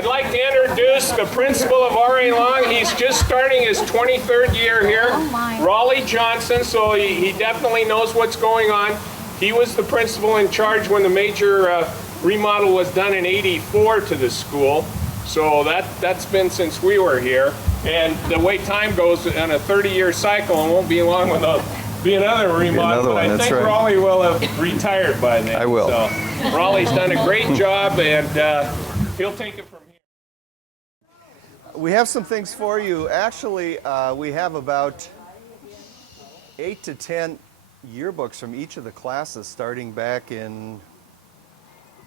I'd like to introduce the principal of R.A. Long. He's just starting his 23rd year here, Raleigh Johnson, so he definitely knows what's going on. He was the principal in charge when the major remodel was done in '84 to the school. So that's been since we were here. And the way time goes on a 30-year cycle, it won't be long without be another remodel. I think right. Raleigh will have retired by then. I will. So Raleigh's done a great job, and he'll take it from here. We have some things for you. Actually, we have about 8 to 10 yearbooks from each of the classes starting back in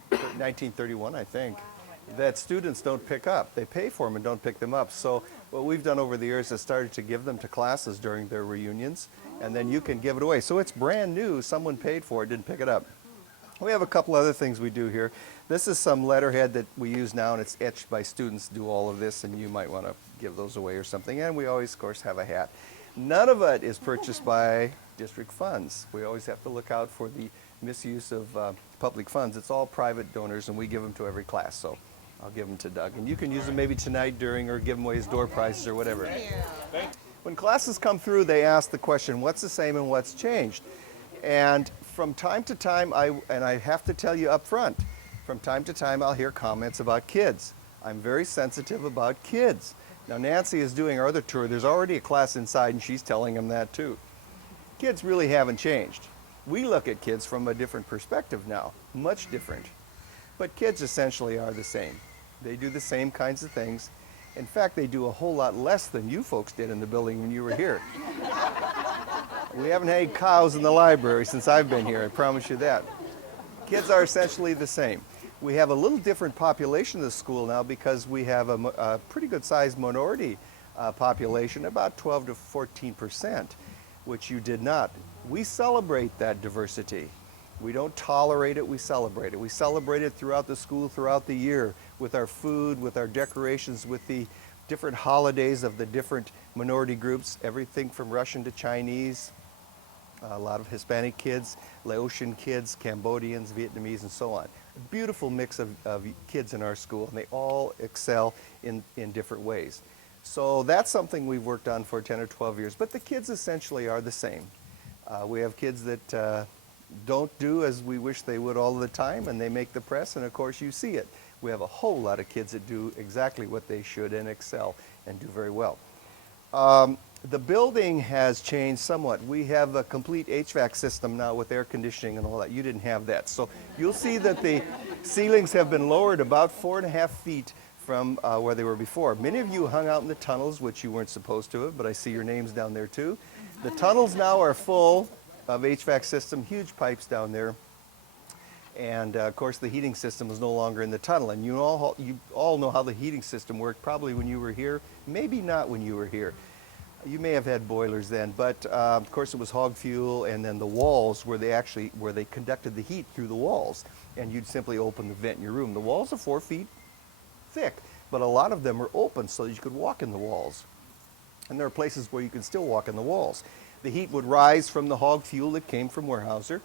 1931, I think, that students don't pick up. They pay for them and don't pick them up. So what we've done over the years is started to give them to classes during their reunions, and then you can give it away. So it's brand new. Someone paid for it, didn't pick it up. We have a couple other things we do here. This is some letterhead that we use now, and it's etched by students do all of this, and you might want to give those away or something. And we always, of course, have a hat. None of it is purchased by district funds. We always have to look out for the misuse of public funds. It's all private donors, and we give them to every class. So I'll give them to Doug. And you can use them maybe tonight during, or give them away as door prizes or whatever. When classes come through, they ask the question, what's the same and what's changed? And from time to time, I have to tell you up front, from time to time I'll hear comments about kids. I'm very sensitive about kids. Now Nancy is doing our other tour. There's already a class inside, and she's telling them that too. Kids really haven't changed. We look at kids from a different perspective now, much different. But kids essentially are the same. They do the same kinds of things. In fact, they do a whole lot less than you folks did in the building when you were here. We haven't had any cows in the library since I've been here, I promise you that. Kids are essentially the same. We have a little different population of the school now because we have a pretty good sized minority population, about 12 to 14%, which you did not. We celebrate that diversity. We don't tolerate it, we celebrate it. We celebrate it throughout the school, throughout the year, with our food, with our decorations, with the different holidays of the different minority groups, everything from Russian to Chinese, a lot of Hispanic kids, Laotian kids, Cambodians, Vietnamese, and so on. A beautiful mix of kids in our school, and they all excel in different ways. So that's something we've worked on for 10 or 12 years, but the kids essentially are the same. We have kids that don't do as we wish they would all the time, and they make the press, and of course you see it. We have a whole lot of kids that do exactly what they should and excel and do very well. The building has changed somewhat. We have a complete HVAC system now with air conditioning and all that. You didn't have that. So you'll see that the ceilings have been lowered about 4.5 feet from where they were before. Many of you hung out in the tunnels, which you weren't supposed to have, but I see your names down there too. The tunnels now are full of HVAC system, huge pipes down there. And of course the heating system is no longer in the tunnel. And you all know how the heating system worked probably when you were here, maybe not when you were here. You may have had boilers then, but of course it was hog fuel, and then the walls where they conducted the heat through the walls, and you'd simply open the vent in your room. The walls are 4 feet thick, but a lot of them are open so that you could walk in the walls. And there are places where you can still walk in the walls. The heat would rise from the hog fuel that came from Weyerhaeuser,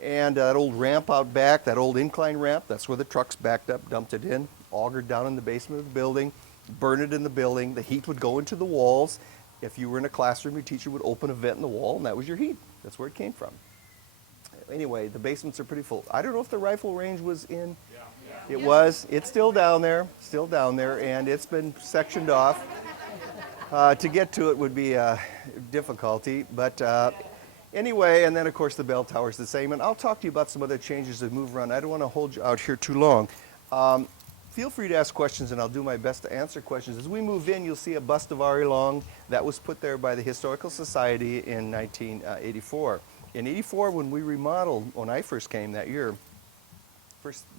and that old ramp out back, that old incline ramp, that's where the trucks backed up, dumped it in, augered down in the basement of the building, burn it in the building. The heat would go into the walls. If you were in a classroom, your teacher would open a vent in the wall, and that was your heat. That's where it came from. Anyway, the basements are pretty full. I don't know if the rifle range was in. Yeah. It was. It's still down there, and it's been sectioned off. To get to it would be a difficulty, but anyway, and then of course the bell tower is the same, and I'll talk to you about some other changes that move around. I don't want to hold you out here too long. Feel free to ask questions, and I'll do my best to answer questions. As we move in, you'll see a bust of R.A. Long that was put there by the Historical Society in 1984. In '84, when we remodeled, when I first came that year,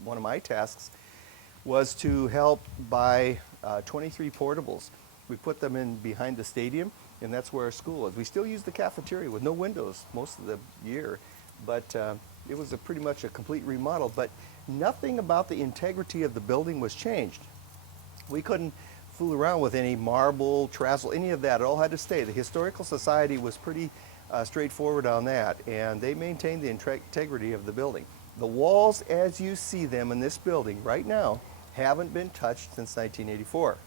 one of my tasks was to help buy 23 portables. We put them in behind the stadium, and that's where our school is. We still use the cafeteria with no windows most of the year, but it was pretty much a complete remodel. But nothing about the integrity of the building was changed. We couldn't fool around with any marble, terrazzo, any of that. It all had to stay. The Historical Society was pretty straightforward on that, and they maintained the integrity of the building. The walls, as you see them in this building right now, haven't been touched since 1984.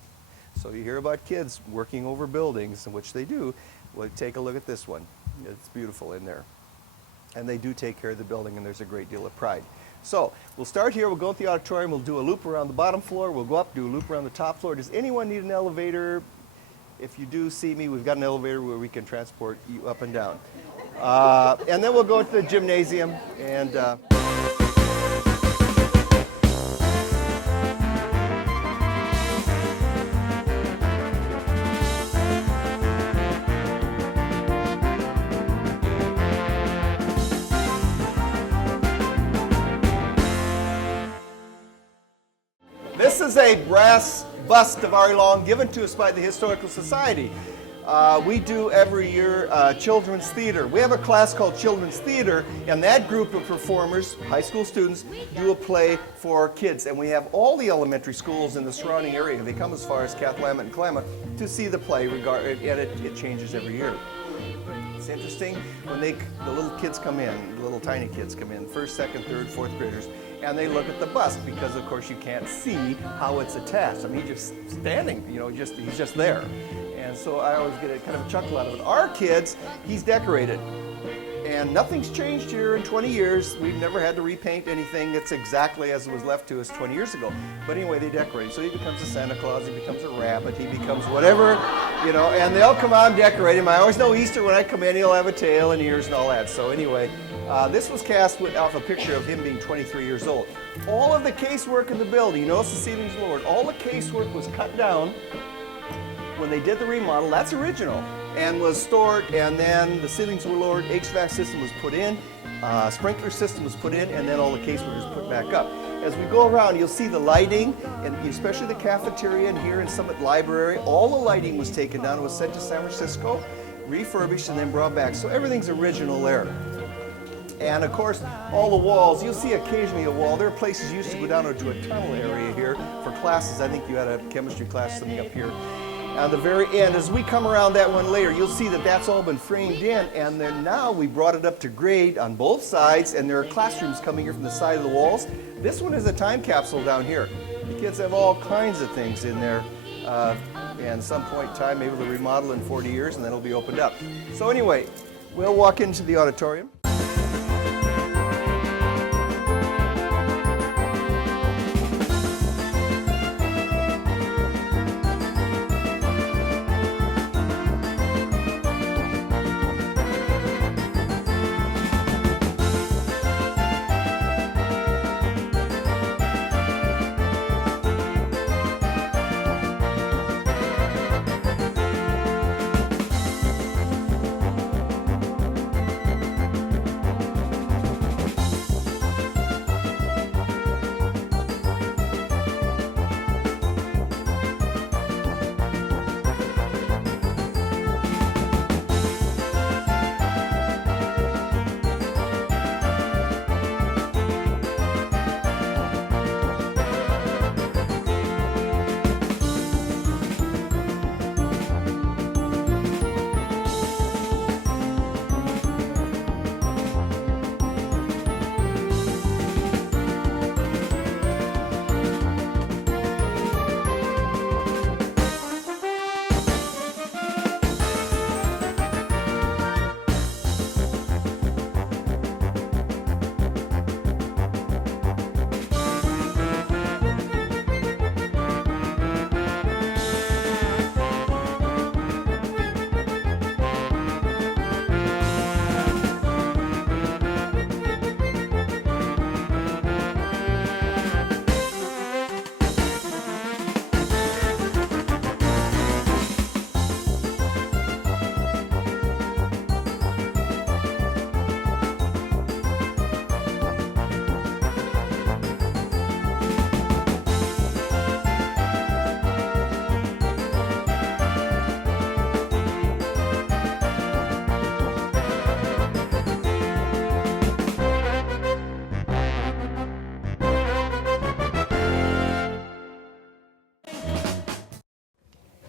So you hear about kids working over buildings, which they do. Well, take a look at this one. It's beautiful in there. And they do take care of the building, and there's a great deal of pride. So we'll start here. We'll go to the auditorium. We'll do a loop around the bottom floor. We'll go up, do a loop around the top floor. Does anyone need an elevator? If you do see me, we've got an elevator where we can transport you up and down. And then we'll go to the gymnasium and... This is a brass bust of Ari Long given to us by the Historical Society. We do every year children's theater. We have a class called Children's Theater, and that group of performers, high school students, do a play for kids. And we have all the elementary schools in the surrounding area. They come as far as Cathlamet and Klamath to see the play, and it changes every year. It's interesting when the little kids come in, the little tiny kids come in, first, second, third, fourth graders, and they look at the bust because, of course, you can't see how it's attached. I mean, he's just standing, he's just there. And so I always get a kind of a chuckle out of it. Our kids, he's decorated. And nothing's changed here in 20 years. We've never had to repaint anything. It's exactly as it was left to us 20 years ago. But anyway, they decorate. So he becomes a Santa Claus, he becomes a rabbit, he becomes whatever, and they'll come out and decorate him. I always know Easter when I come in, he'll have a tail and ears and all that. So anyway, this was cast off a picture of him being 23 years old. All of the casework in the building, you notice the ceilings lowered, all the casework was cut down when they did the remodel. That's original. And was stored, and then the ceilings were lowered, HVAC system was put in, sprinkler system was put in, and then all the casework was put back up. As we go around, you'll see the lighting, and especially the cafeteria and here in Summit Library, all the lighting was taken down. It was sent to San Francisco, refurbished, and then brought back. So everything's original there. And of course, all the walls, you'll see occasionally a wall. There are places you used to go down into a tunnel area here for classes. I think you had a chemistry class, something up here. At the very end, as we come around that one later, you'll see that that's all been framed in, and then now we brought it up to grade on both sides, and there are classrooms coming here from the side of the walls. This one is a time capsule down here. The kids have all kinds of things in there, and at some point in time, maybe they'll remodel in 40 years, and then it'll be opened up. So anyway, we'll walk into the auditorium.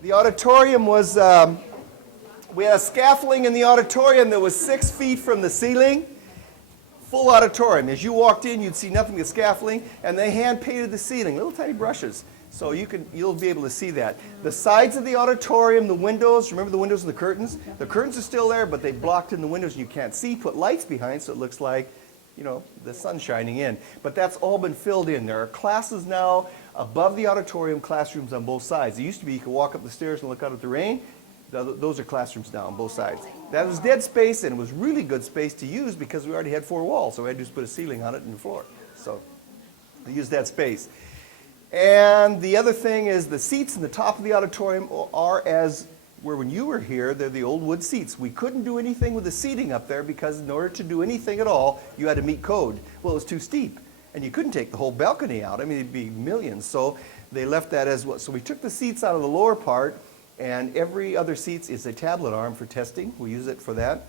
The auditorium was, we had a scaffolding in the auditorium that was 6 feet from the ceiling, full auditorium. As you walked in, you'd see nothing but scaffolding, and they hand painted the ceiling, little tiny brushes. So you'll be able to see that. The sides of the auditorium, the windows, remember the windows and the curtains? The curtains are still there, but they blocked in the windows and you can't see. Put lights behind so it looks like, you know, the sun shining in. But that's all been filled in. There are classes now above the auditorium, classrooms on both sides. It used to be you could walk up the stairs and look out at the rain. Those are classrooms now on both sides. That was dead space, and it was really good space to use because we already had 4 walls, so we had to just put a ceiling on it and the floor. So we used that space. And the other thing is the seats in the top of the auditorium are as where when you were here, they're the old wood seats. We couldn't do anything with the seating up there because in order to do anything at all, you had to meet code. Well, it was too steep, and you couldn't take the whole balcony out. I mean, it'd be millions. So they left that as well. So we took the seats out of the lower part, and every other seat is a tablet arm for testing. We use it for that.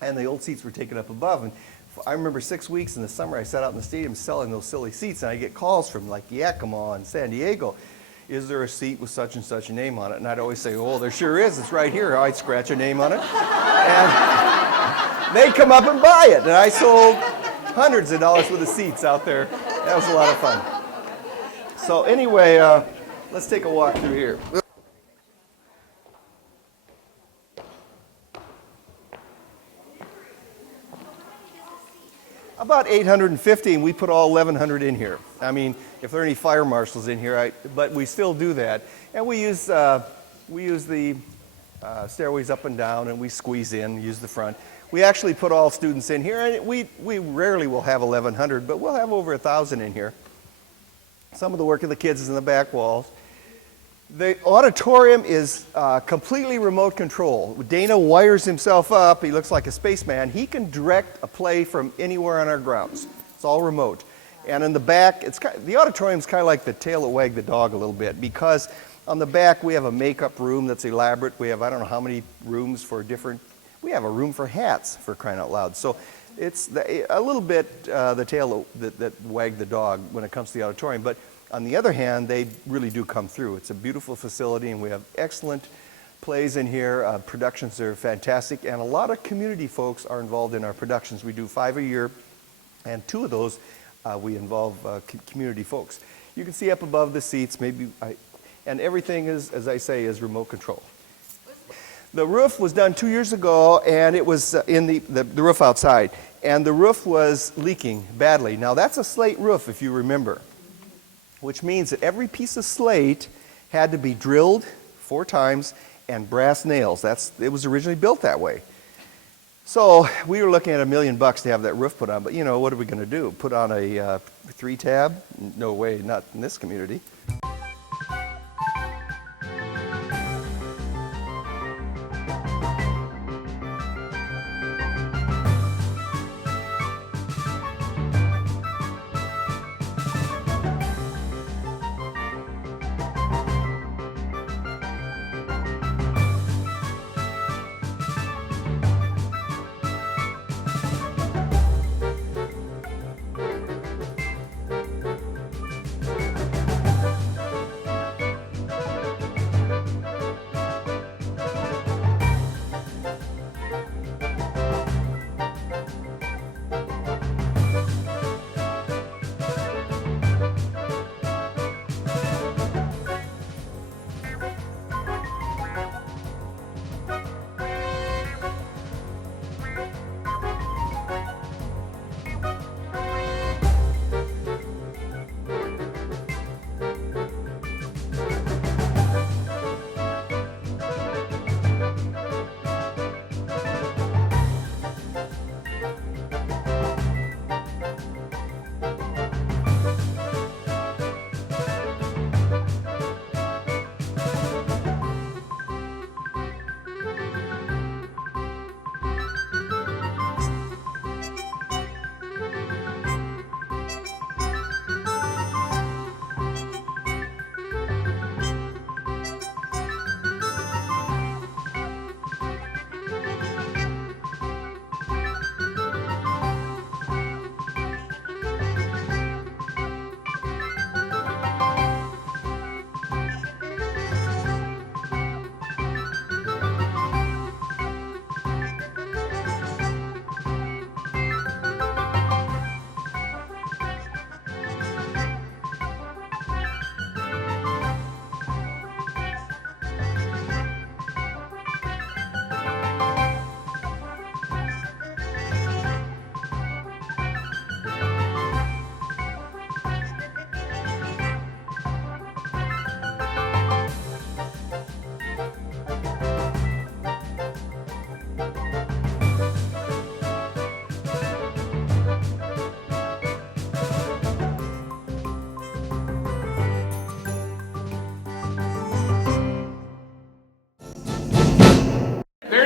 And the old seats were taken up above. And I remember 6 weeks in the summer, I sat out in the stadium selling those silly seats, and I get calls from like Yakima and San Diego. Is there a seat with such and such a name on it? And I'd always say, oh, there sure is. It's right here. I'd scratch a name on it. And they'd come up and buy it. And I sold hundreds of dollars worth of seats out there. That was a lot of fun. So anyway, let's take a walk through here. About 850, and we put all 1,100 in here. I mean, if there are any fire marshals in here, but we still do that. And we use the stairways up and down, and we squeeze in, use the front. We actually put all students in here, and we rarely will have 1,100, but we'll have over 1,000 in here. Some of the work of the kids is in the back walls. The auditorium is completely remote control. Dana wires himself up. He looks like a spaceman. He can direct a play from anywhere on our grounds. It's all remote. And in the back, the auditorium's kind of like the tail that wagged the dog a little bit because on the back we have a makeup room that's elaborate. We have I don't know how many rooms for different. We have a room for hats, for crying out loud. So it's a little bit the tail that wagged the dog when it comes to the auditorium. But on the other hand, they really do come through. It's a beautiful facility, and we have excellent plays in here. Productions are fantastic, and a lot of community folks are involved in our productions. We do 5 a year, and 2 of those we involve community folks. You can see up above the seats, and everything is, as I say, is remote control. The roof was done 2 years ago, and it was in the roof outside, and the roof was leaking badly. Now, that's a slate roof, if you remember, which means that every piece of slate had to be drilled 4 times and brass nails. It was originally built that way. So we were looking at $1 million to have that roof put on, but you know, what are we going to do? Put on a 3-tab? No way, not in this community.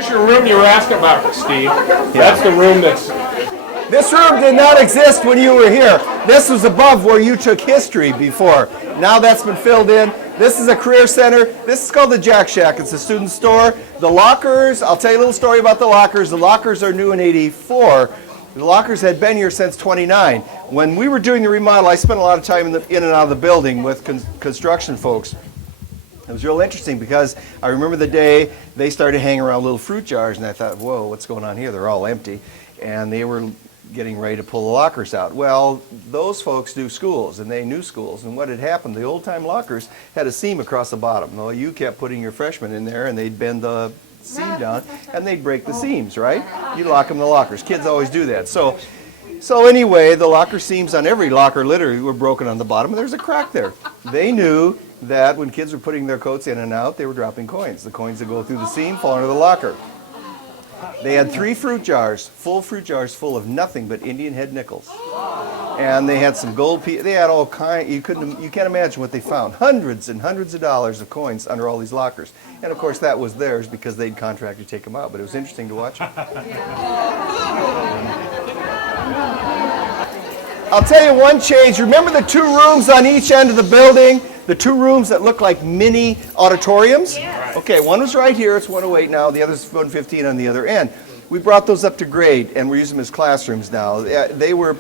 That's your room you were asking about, Steve. That's the room that's... This room did not exist when you were here. This was above where you took history before. Now that's been filled in. This is a career center. This is called the Jack Shack. It's a student store. The lockers, I'll tell you a little story about the lockers. The lockers are new in '84. The lockers had been here since '29. When we were doing the remodel, I spent a lot of time in and out of the building with construction folks. It was real interesting because I remember the day they started hanging around little fruit jars, and I thought, whoa, what's going on here? They're all empty. And they were getting ready to pull the lockers out. Well, those folks do schools, and they knew schools. And what had happened, the old-time lockers had a seam across the bottom. Well, you kept putting your freshmen in there, and they'd bend the seam down, and they'd break the seams, right? You lock them in the lockers. Kids always do that. So anyway, the locker seams on every locker literally were broken on the bottom, and there's a crack there. They knew that when kids were putting their coats in and out, they were dropping coins. The coins that go through the seam fall into the locker. They had 3 fruit jars, full fruit jars full of nothing but Indian head nickels. And they had some gold pieces. They had all kind. You can't imagine what they found. Hundreds and hundreds of dollars of coins under all these lockers. And of course that was theirs because they'd contracted to take them out. But it was interesting to watch. I'll tell you one change. Remember the 2 rooms on each end of the building? The 2 rooms that look like mini auditoriums? Yeah. Okay, one was right here, it's 108 now, the other's 115 on the other end. We brought those up to grade, and we're using them as classrooms now. They were,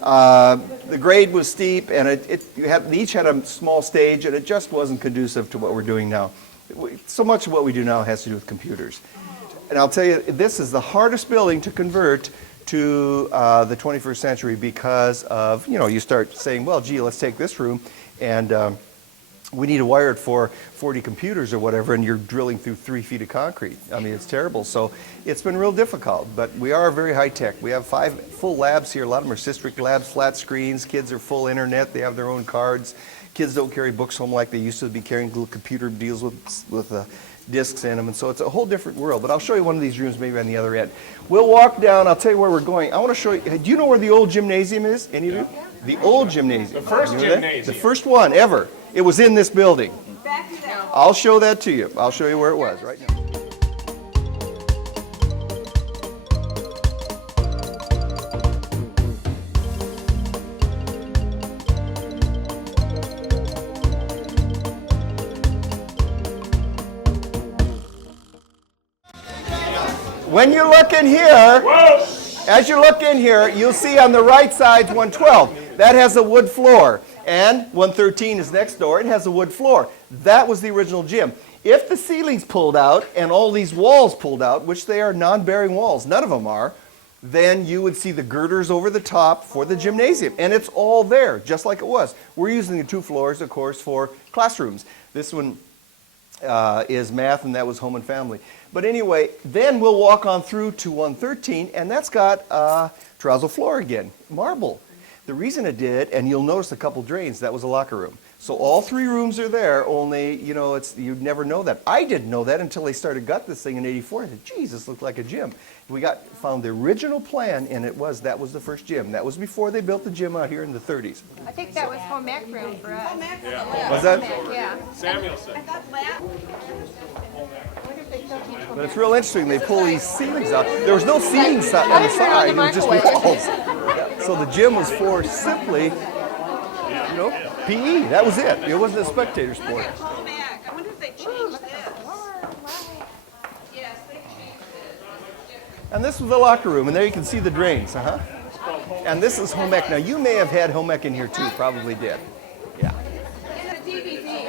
the grade was steep, and they each had a small stage, and it just wasn't conducive to what we're doing now. So much of what we do now has to do with computers. And I'll tell you, this is the hardest building to convert to the 21st century because of, you start saying, well, gee, let's take this room, and we need to wire it for 40 computers or whatever, and you're drilling through 3 feet of concrete. I mean, it's terrible. So it's been real difficult, but we are very high tech. We have 5 full labs here. A lot of them are Systrix labs, flat screens. Kids are full internet. They have their own cards. Kids don't carry books home like they used to be carrying little computer deals with discs in them, and so it's a whole different world. But I'll show you one of these rooms maybe on the other end. We'll walk down. I'll tell you where we're going. I want to show you. Do you know where the old gymnasium is? Any of you? The old gymnasium. The first gymnasium. The first one ever. It was in this building. I'll show that to you. I'll show you where it was right now. When you look in here, as you look in here, you'll see on the right side 112. That has a wood floor. And 113 is next door. It has a wood floor. That was the original gym. If the ceilings pulled out and all these walls pulled out, which they are non-bearing walls, none of them are, then you would see the girders over the top for the gymnasium. And it's all there, just like it was. We're using the 2 floors, of course, for classrooms. This one is math, and that was home and family. But anyway, then we'll walk on through to 113, and that's got terrazzo floor again, marble. The reason it did, and you'll notice a couple drains, that was a locker room. So all 3 rooms are there, only, you'd never know that. I didn't know that until they started gut this thing in '84. I said, geez, this looked like a gym. We found the original plan, and that was the first gym. That was before they built the gym out here in the 30s. I think that was home ec room for us. Yeah. Was that? Yeah. Samuelson. But it's real interesting. They pull these ceilings out. There was no ceilings on the side. It was just walls. So the gym was for simply, PE. That was it. It wasn't a spectator sport. I wonder if they changed this. Yes, they changed it. And this was the locker room, and there you can see the drains. And this is home ec. Now, you may have had home ec in here, too. Probably did. Yeah. And the DVD.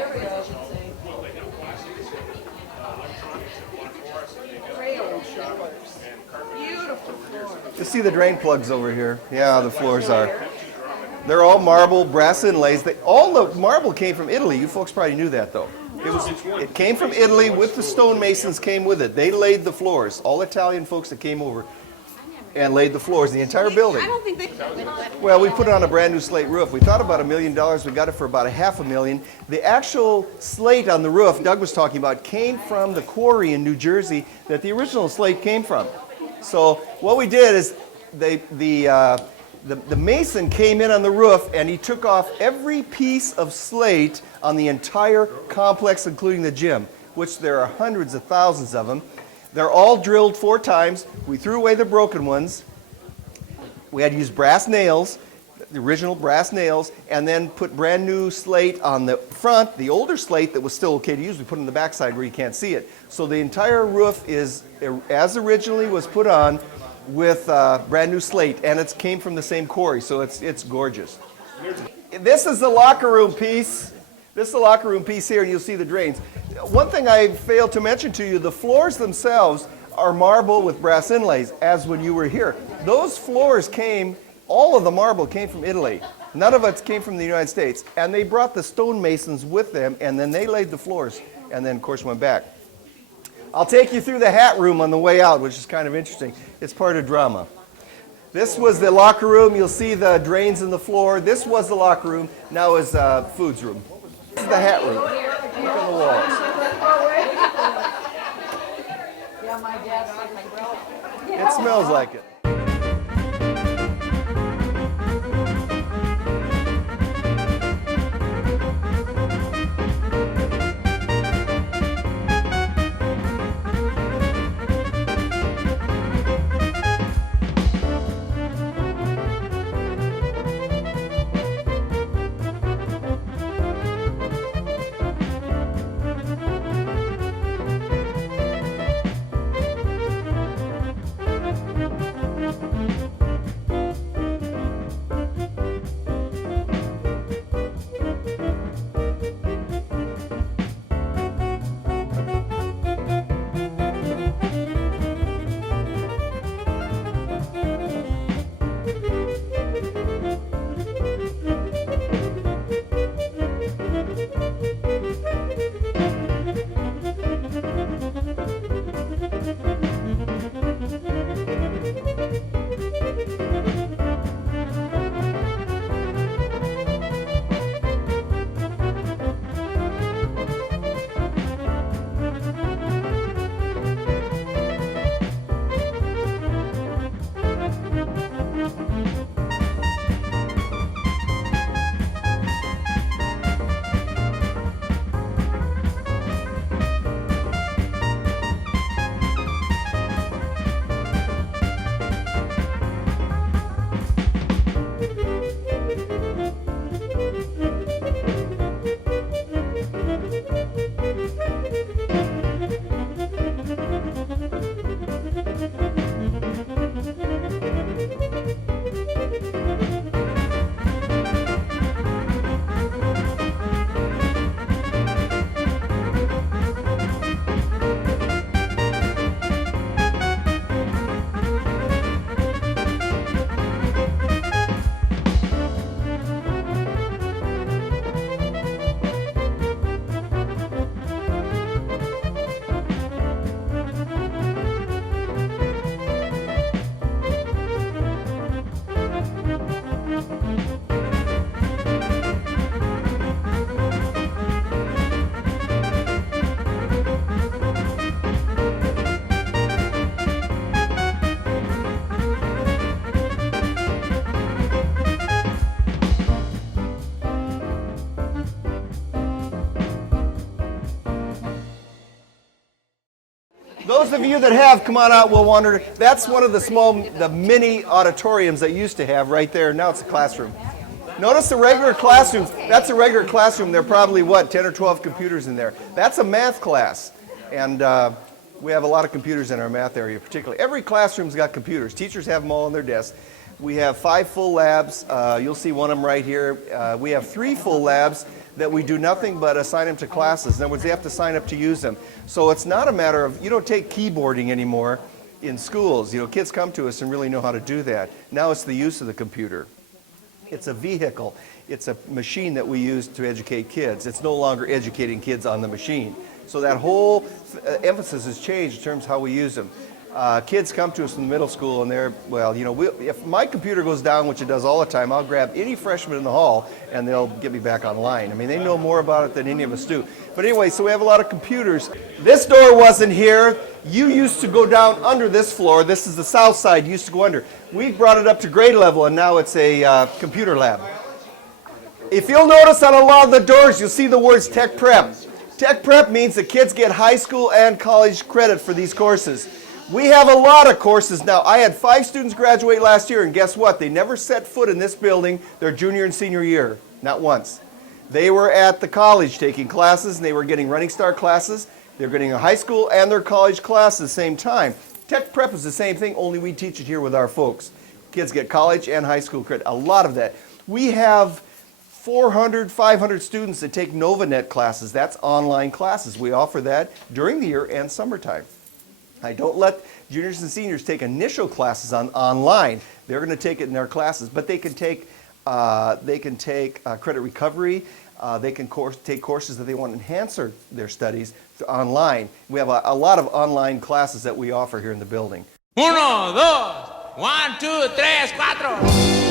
Beautiful floor. You see the drain plugs over here. Yeah, the floors are. They're all marble, brass inlays. All the marble came from Italy. You folks probably knew that, though. It came from Italy with the stonemasons came with it. They laid the floors. All Italian folks that came over and laid the floors, the entire building. I don't think they. Well, we put it on a brand new slate roof. We thought about $1 million. We got it for about $500,000. The actual slate on the roof Doug was talking about came from the quarry in New Jersey that the original slate came from. So what we did is the mason came in on the roof and he took off every piece of slate on the entire complex, including the gym, which there are hundreds of thousands of them. They're all drilled 4 times. We threw away the broken ones. We had to use brass nails, the original brass nails, and then put brand new slate on the front. The older slate that was still okay to use, we put on the backside where you can't see it. So the entire roof is, as originally was put on, with brand new slate, and it came from the same quarry, so it's gorgeous. This is the locker room piece. This is the locker room piece here, and you'll see the drains. One thing I failed to mention to you, the floors themselves are marble with brass inlays, as when you were here. Those floors came, all of the marble came from Italy. None of it came from the United States. And they brought the stonemasons with them, and then they laid the floors, and then, of course, went back. I'll take you through the hat room on the way out, which is kind of interesting. It's part of drama. This was the locker room. You'll see the drains in the floor. This was the locker room. Now is foods room. This is the hat room. Look on the walls. It smells like it. Those of you that have, come on out, we'll wander. That's one of the mini auditoriums that used to have right there. Now it's a classroom. Notice the regular classrooms. That's a regular classroom. There are probably, 10 or 12 computers in there. That's a math class. And we have a lot of computers in our math area particularly. Every classroom's got computers. Teachers have them all on their desks. We have 5 full labs. You'll see one of them right here. We have 3 full labs that we do nothing but assign them to classes. In other words, they have to sign up to use them. So it's not a matter of, you don't take keyboarding anymore in schools. You know, kids come to us and really know how to do that. Now it's the use of the computer. It's a vehicle. It's a machine that we use to educate kids. It's no longer educating kids on the machine. So that whole emphasis has changed in terms of how we use them. Kids come to us in the middle school and they're, if my computer goes down, which it does all the time, I'll grab any freshman in the hall and they'll get me back online. I mean, they know more about it than any of us do. But anyway, so we have a lot of computers. This door wasn't here. You used to go down under this floor. This is the south side. You used to go under. We brought it up to grade level and now it's a computer lab. If you'll notice on a lot of the doors, you'll see the words Tech Prep. Tech prep means the kids get high school and college credit for these courses. We have a lot of courses now. I had 5 students graduate last year, and guess what? They never set foot in this building their junior and senior year, not once. They were at the college taking classes, and they were getting Running Start classes. They're getting a high school and their college class at the same time. Tech prep is the same thing, only we teach it here with our folks. Kids get college and high school credit, a lot of that. We have 400, 500 students that take NovaNet classes. That's online classes. We offer that during the year and summertime. I don't let juniors and seniors take initial classes online. They're going to take it in their classes, but they can take credit recovery. They can take courses that they want to enhance their studies online. We have a lot of online classes that we offer here in the building. 1, 2, 1, 2, 3, 4.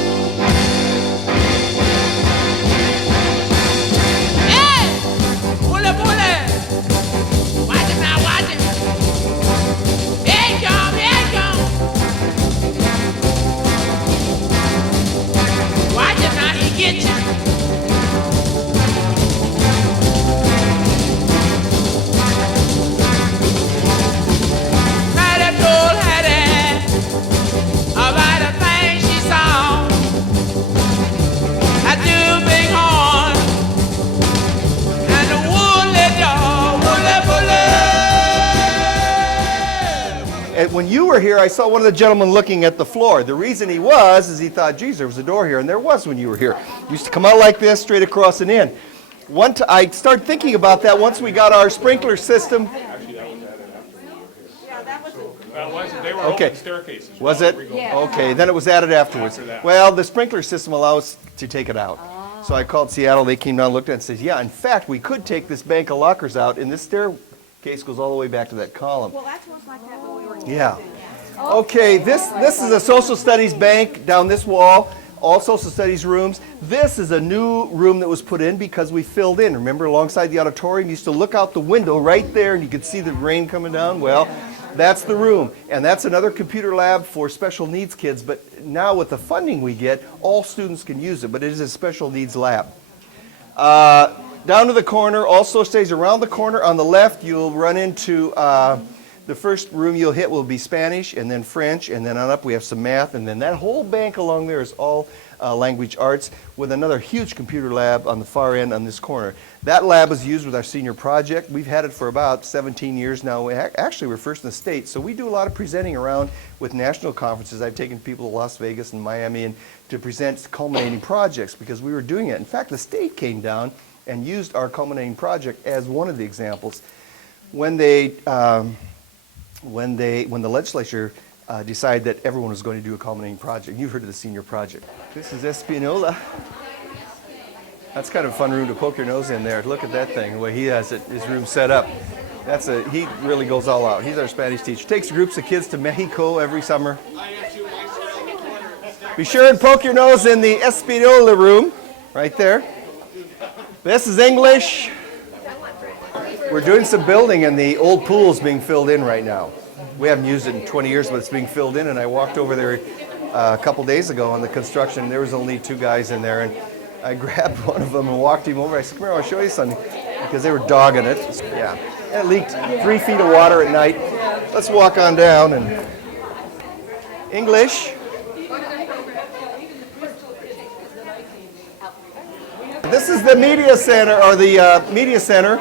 When you were here, I saw one of the gentlemen looking at the floor. The reason he was is he thought, geez, there was a door here, and there was when you were here. It used to come out like this, straight across and in. I started thinking about that once we got our sprinkler system. They were Okay. open staircases. Was it? Okay, then it was added afterwards. Well, the sprinkler system allows to take it out. So I called Seattle, they came down, looked at it, and said, yeah, in fact, we could take this bank of lockers out, and this staircase goes all the way back to that column. Well, that's what's like that when we were. Yeah. Okay, this is a social studies bank down this wall, all social studies rooms. This is a new room that was put in because we filled in. Remember, alongside the auditorium, you used to look out the window right there and you could see the rain coming down. Well, that's the room. And that's another computer lab for special needs kids. But now with the funding we get, all students can use it, but it is a special needs lab. Down to the corner, also stays around the corner. On the left, you'll run into the first room you'll hit will be Spanish, and then French, and then on up we have some math, and then that whole bank along there is all language arts with another huge computer lab on the far end on this corner. That lab is used with our senior project. We've had it for about 17 years now. Actually, we're first in the state, so we do a lot of presenting around with national conferences. I've taken people to Las Vegas and Miami and to present culminating projects because we were doing it. In fact, the state came down and used our culminating project as one of the examples. When the legislature decided that everyone was going to do a culminating project, you've heard of the senior project. This is Espanola. That's kind of a fun room to poke your nose in there. Look at that thing, the way he has it, his room set up. He really goes all out. He's our Spanish teacher. Takes groups of kids to Mexico every summer. Be sure and poke your nose in the Espanola room, right there. This is English. We're doing some building and the old pool is being filled in right now. We haven't used it in 20 years, but it's being filled in, and I walked over there a couple days ago on the construction. There was only 2 guys in there, and I grabbed one of them and walked him over. I said, come here, I'll show you something, because they were dogging it. Yeah, and it leaked 3 feet of water at night. Let's walk on down. And English. This is the media center, or the media center.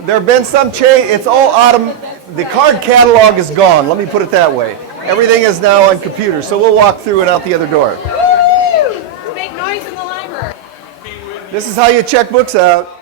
There have been some change. It's all autumn. The card catalog is gone. Let me put it that way. Everything is now on computers. So we'll walk through and out the other door. Woo! Make noise in the library. This is how you check books out.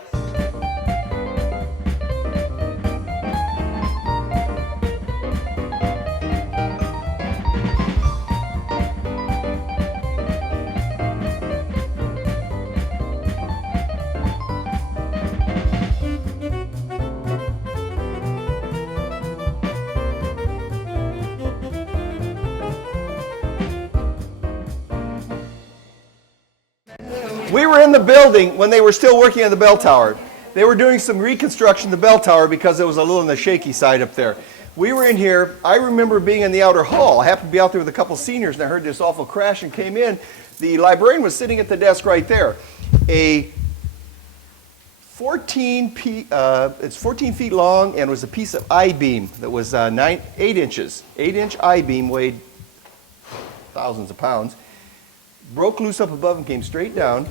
We were in the building when they were still working on the bell tower. They were doing some reconstruction of the bell tower because it was a little on the shaky side up there. We were in here. I remember being in the outer hall. I happened to be out there with a couple seniors, and I heard this awful crash and came in. The librarian was sitting at the desk right there. A it's 14 feet long and was a piece of I-beam that was 8 inches. 8-inch I-beam weighed thousands of pounds. Broke loose up above and came straight down.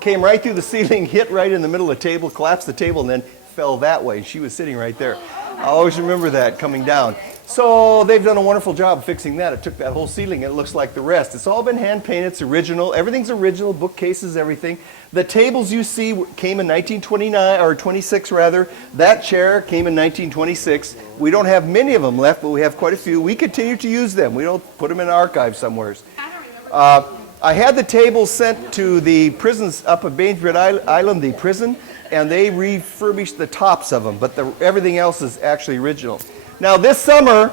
Came right through the ceiling, hit right in the middle of the table, collapsed the table, and then fell that way. She was sitting right there. I always remember that coming down. So they've done a wonderful job fixing that. It took that whole ceiling and it looks like the rest. It's all been hand painted. It's original. Everything's original. Bookcases, everything. The tables you see came in 1929 or 26 rather. That chair came in 1926. We don't have many of them left, but we have quite a few. We continue to use them. We don't put them in an archive somewhere. I had the tables sent to the prisons up at Bainbridge Island, the prison, and they refurbished the tops of them, but everything else is actually original. Now this summer,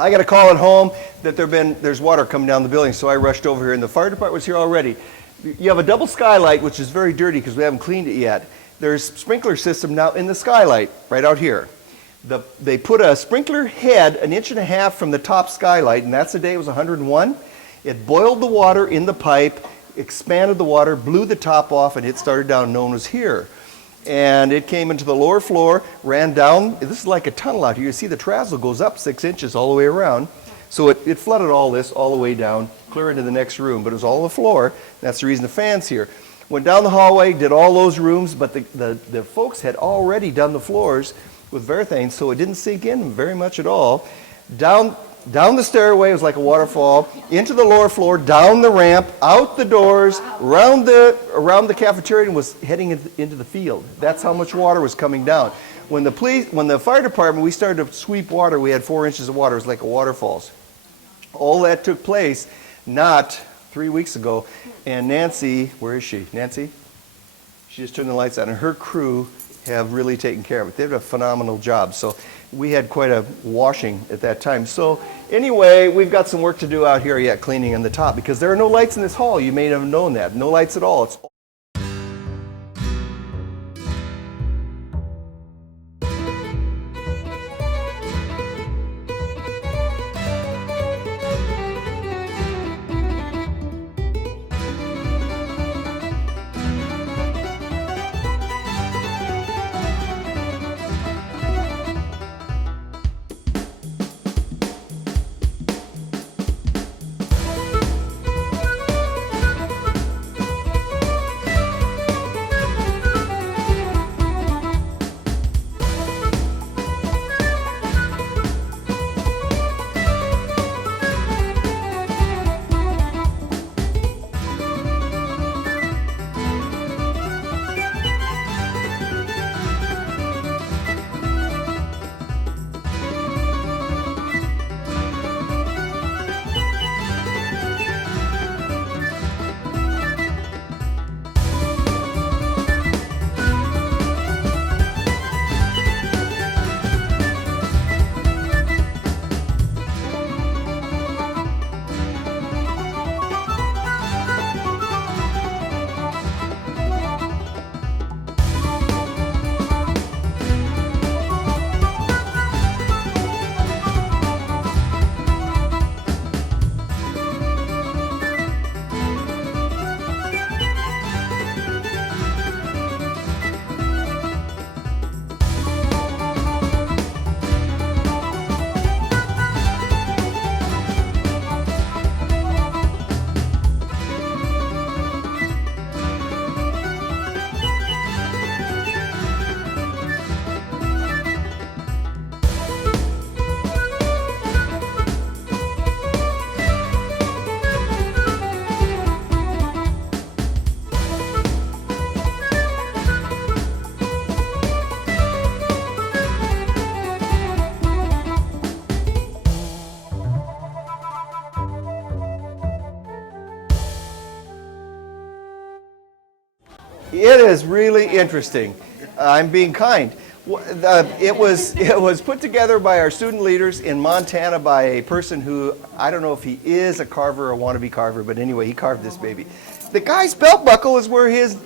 I got a call at home that there's water coming down the building, so I rushed over here, and the fire department was here already. You have a double skylight, which is very dirty because we haven't cleaned it yet. There's sprinkler system now in the skylight, right out here. They put a sprinkler head 1.5 inches from the top skylight, and that's the day it was 101. It boiled the water in the pipe, expanded the water, blew the top off, and it started down, no one was here. And it came into the lower floor, ran down. This is like a tunnel out here. You see the trazzo goes up 6 inches all the way around. So it flooded all this all the way down, clear into the next room, but it was all on the floor. That's the reason the fan's here. Went down the hallway, did all those rooms, but the folks had already done the floors with Varathane, so it didn't sink in very much at all. Down the stairway, it was like a waterfall, into the lower floor, down the ramp, out the doors, around the cafeteria, and was heading into the field. That's how much water was coming down. When the fire department, we started to sweep water, we had 4 inches of water. It was like a waterfalls. All that took place not 3 weeks ago. And Nancy, where is she? Nancy? She just turned the lights on, and her crew have really taken care of it. They did a phenomenal job. So we had quite a washing at that time. So anyway, we've got some work to do out here yet, cleaning on the top, because there are no lights in this hall. You may have known that. No lights at all. It's It is really interesting. I'm being kind. It was put together by our student leaders in Montana by a person who, I don't know if he is a carver or a wannabe carver, but anyway, he carved this baby. The guy's belt buckle is where his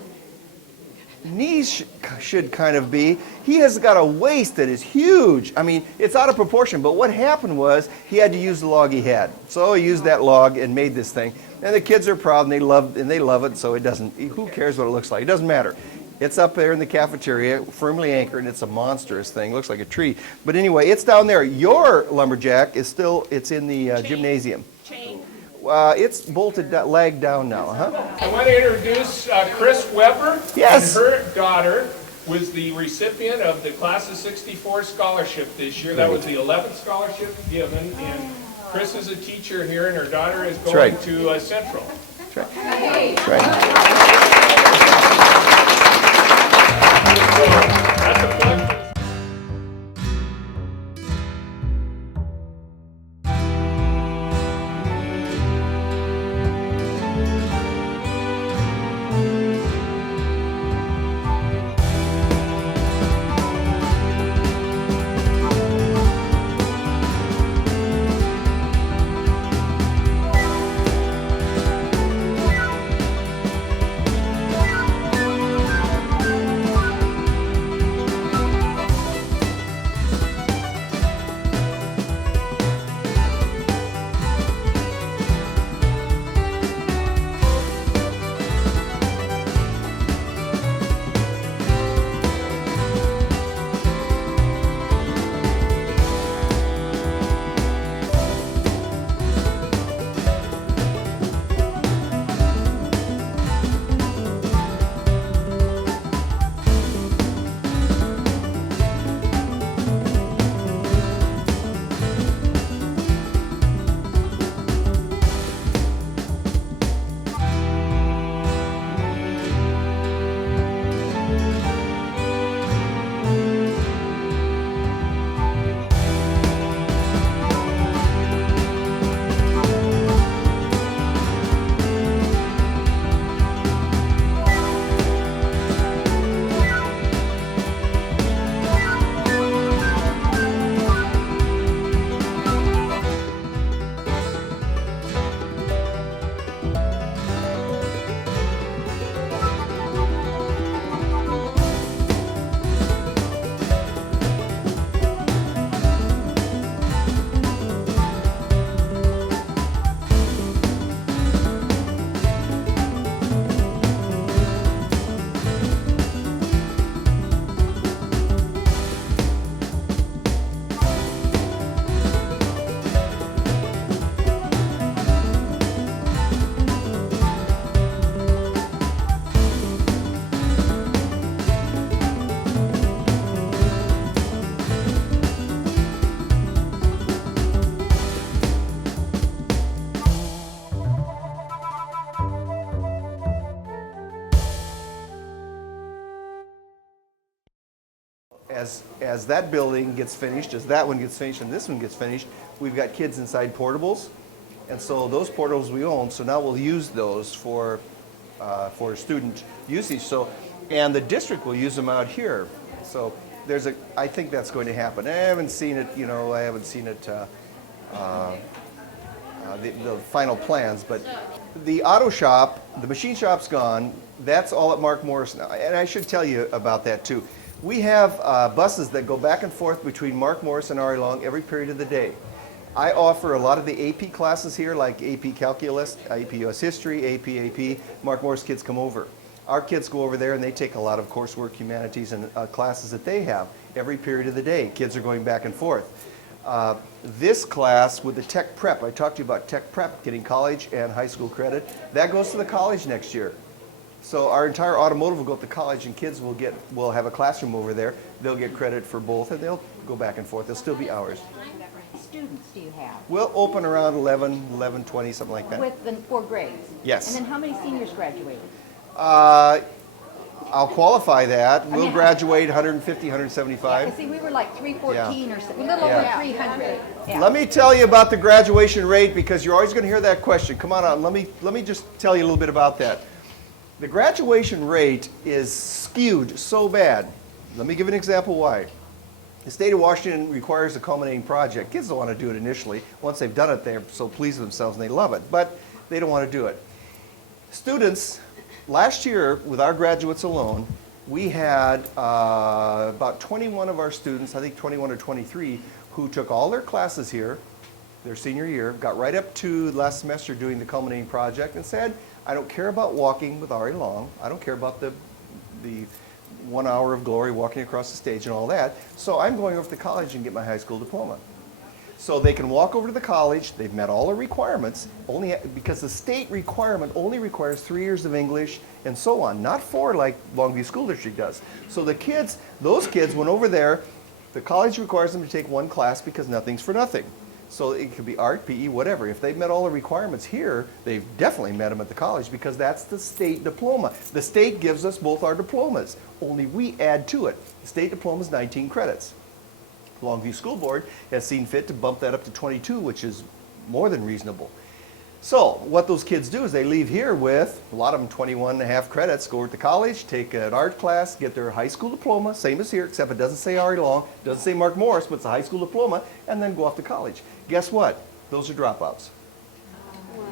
knees should kind of be. He has got a waist that is huge. I mean, it's out of proportion, but what happened was he had to use the log he had. So he used that log and made this thing. And the kids are proud and they love it, so it doesn't, who cares what it looks like? It doesn't matter. It's up there in the cafeteria, firmly anchored, and it's a monstrous thing. Looks like a tree. But anyway, it's down there. Your lumberjack is still, it's in the gymnasium. Chain. It's bolted, lagged down now, huh? I want to introduce Chris Weber. Yes. And her daughter was the recipient of the Class of 64 scholarship this year. That was the 11th scholarship given. And Chris is a teacher here, and her daughter is going right. to Central. That's right. That's right. That's a pleasure. As that building gets finished, as that one gets finished, and this one gets finished, we've got kids inside portables, and so those portables we own. So now we'll use those for student usage. So, and the district will use them out here. So I think that's going to happen. I haven't seen it. I haven't seen it. The final plans, but the auto shop, the machine shop's gone. That's all at Mark Morris now, and I should tell you about that too. We have buses that go back and forth between Mark Morris and RE Long every period of the day. I offer a lot of the AP classes here, like AP Calculus, AP US History, AP. Mark Morris kids come over. Our kids go over there and they take a lot of coursework, humanities, and classes that they have every period of the day. Kids are going back and forth. This class with the Tech Prep, I talked to you about Tech Prep, getting college and high school credit, that goes to the college next year. So our entire automotive will go to college, and kids will have a classroom over there. They'll get credit for both, and they'll go back and forth. They'll still be ours. Students do you have? We'll open around 11, 20, something like that. With the 4 grades? Yes. And then how many seniors graduated? I'll qualify that. We'll graduate 150, 175. See, we were like 314 or so, a little over 300. Yeah. Let me tell you about the graduation rate, because you're always going to hear that question. Come on out. Let me just tell you a little bit about that. The graduation rate is skewed so bad. Let me give an example why. The state of Washington requires a culminating project. Kids don't want to do it initially. Once they've done it, they're so pleased with themselves and they love it, but they don't want to do it. Students, last year with our graduates alone, we had about 21 of our students, I think 21 or 23, who took all their classes here, their senior year, got right up to last semester doing the culminating project and said, I don't care about walking with RE Long. I don't care about the the 1 hour of glory walking across the stage and all that. So I'm going over to college and get my high school diploma. So they can walk over to the college, they've met all the requirements, because the state requirement only requires 3 years of English and so on, not 4 like Longview School District does. So the kids, those kids went over there, the college requires them to take 1 class because nothing's for nothing. So it could be art, PE, whatever. If they've met all the requirements here, they've definitely met them at the college because that's the state diploma. The state gives us both our diplomas, only we add to it. The state diploma is 19 credits. Longview School Board has seen fit to bump that up to 22, which is more than reasonable. So what those kids do is they leave here with, a lot of them 21 and a half credits, go over to college, take an art class, get their high school diploma, same as here, except it doesn't say Ari Long, it doesn't say Mark Morris, but it's a high school diploma, and then go off to college. Guess what? Those are dropouts.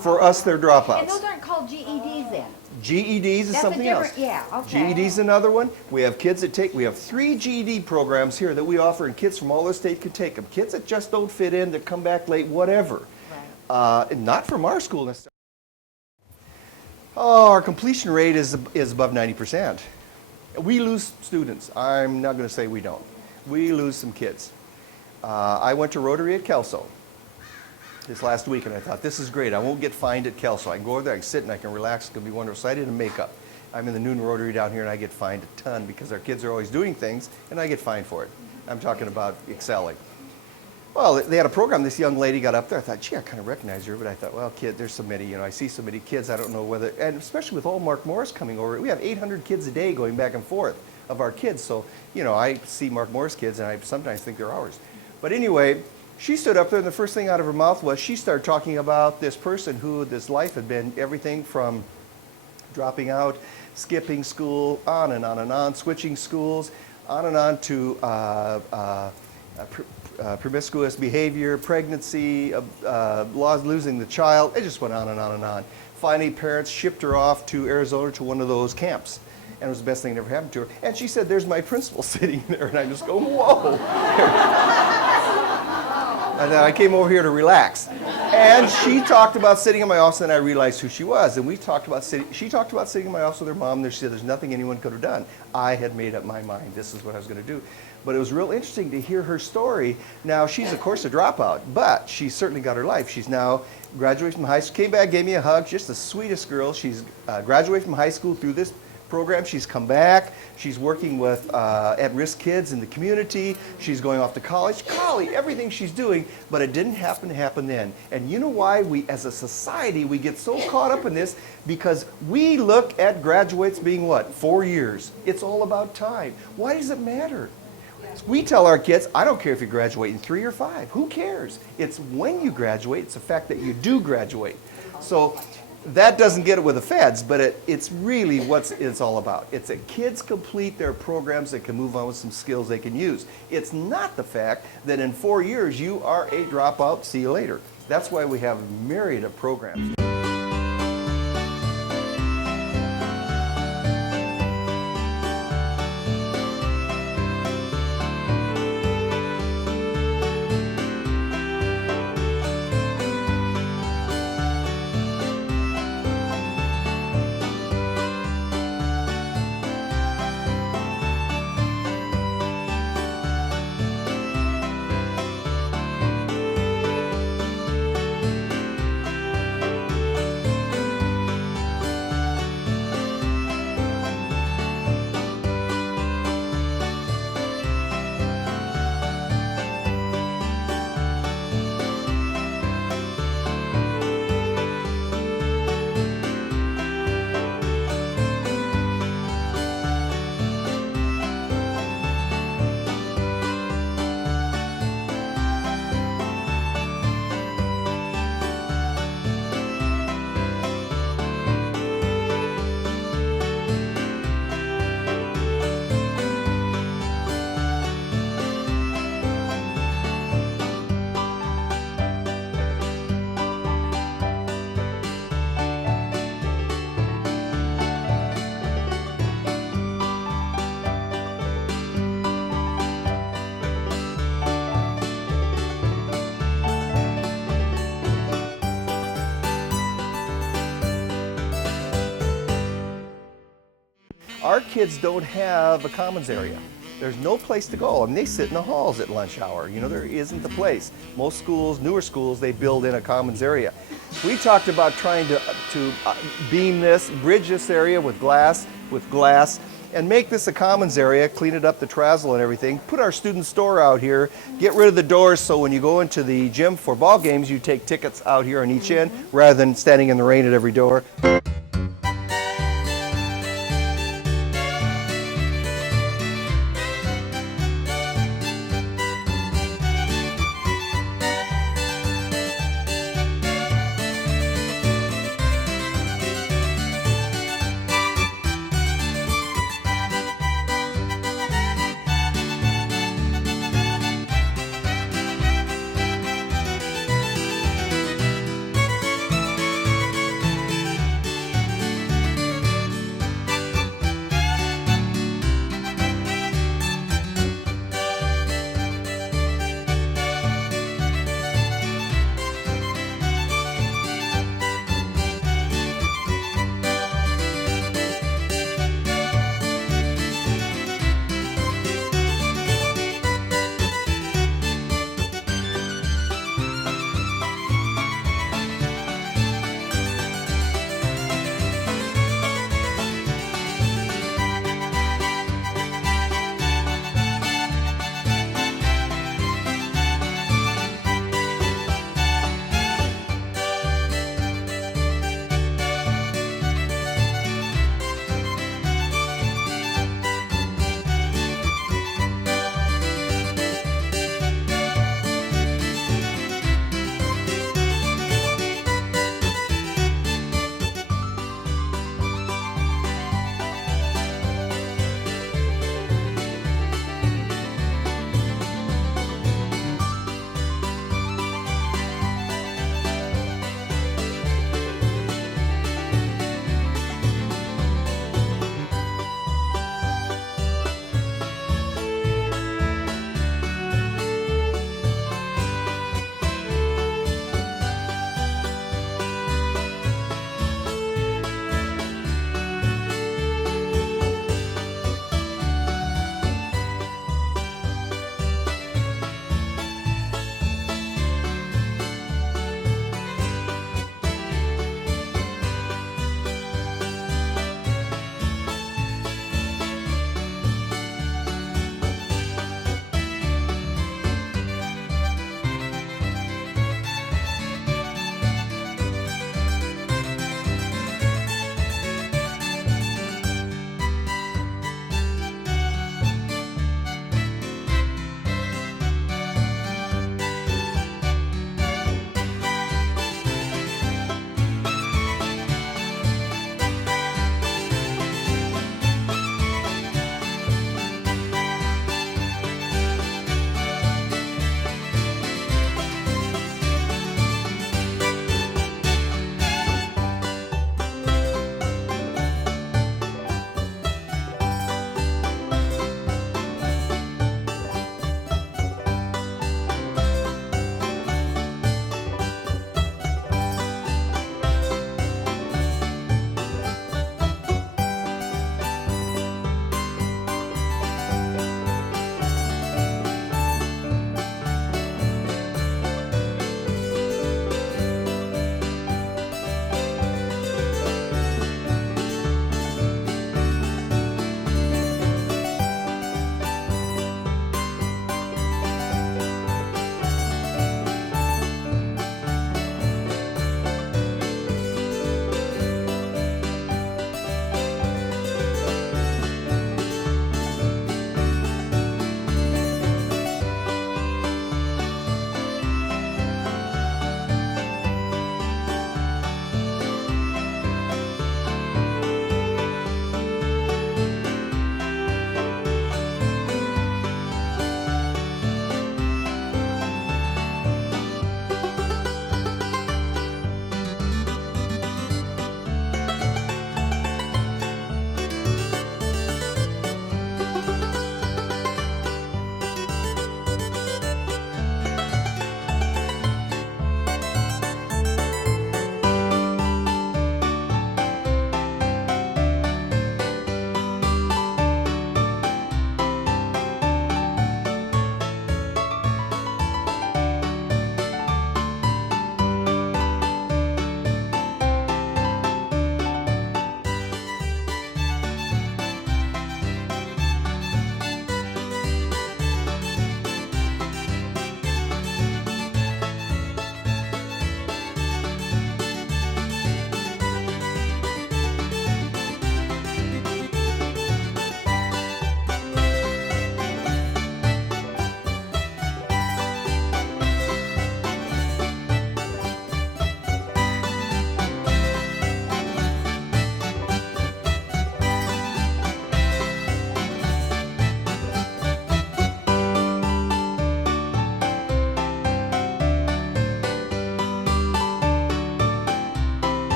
For us, they're dropouts. And those aren't called GEDs then? GEDs is That's a something else. different, yeah, okay. GED's another one. We have kids that take, we have 3 GED programs here that we offer, and kids from all over the state could take them. Kids that just don't fit in, that come back late, whatever. And not from our school necessarily. Oh, our completion rate is above 90%. We lose students. I'm not going to say we don't. We lose some kids. I went to Rotary at Kelso this last week, and I thought, this is great. I won't get fined at Kelso. I can go over there, I can sit, and I can relax. It's going to be wonderful. So I did a makeup. I'm in the noon Rotary down here, and I get fined a ton because our kids are always doing things, and I get fined for it. I'm talking about excelling. Well, they had a program. This young lady got up there. I thought, gee, I kind of recognize her, but I thought, well, kid, there's so many, you know, I see so many kids. I don't know whether, and especially with all Mark Morris coming over, we have 800 kids a day going back and forth of our kids. So, you know, I see Mark Morris kids, and I sometimes think they're ours. But anyway, she stood up there, and the first thing out of her mouth was she started talking about this person who this life had been everything from dropping out, skipping school, on and on and on, switching schools, on and on to promiscuous behavior, pregnancy, losing the child. It just went on and on and on. Finally, parents shipped her off to Arizona to one of those camps. And it was the best thing that ever happened to her. And she said, there's my principal sitting there. And I just go, whoa. And then I came over here to relax. And she talked about sitting in my office, and I realized who she was. And we talked about she talked about sitting in my office with her mom. She said, there's nothing anyone could have done. I had made up my mind. This is what I was going to do. But it was real interesting to hear her story. Now, she's, of course, a dropout, but she's certainly got her life. She's now graduated from high school, came back, gave me a hug, just the sweetest girl. She's graduated from high school through this program. She's come back. She's working with at-risk kids in the community. She's going off to college. Golly, everything she's doing, but it didn't happen then. And you know why we, as a society, we get so caught up in this? Because we look at graduates being what? 4 years. It's all about time. Why does it matter? We tell our kids, I don't care if you graduate in 3 or 5. Who cares? It's when you graduate. It's the fact that you do graduate. So that doesn't get it with the feds, but it's really what it's all about. It's that kids complete their programs that can move on with some skills they can use. It's not the fact that in 4 years you are a dropout, see you later. That's why we have a myriad of programs. Our kids don't have a commons area. There's no place to go. I mean, they sit in the halls at lunch hour. You know, there isn't a place. Most schools, newer schools, they build in a commons area. We talked about trying to beam this, bridge this area with glass, and make this a commons area, clean it up, the trazzle and everything, put our student store out here, get rid of the doors so when you go into the gym for ball games, you take tickets out here on each end rather than standing in the rain at every door.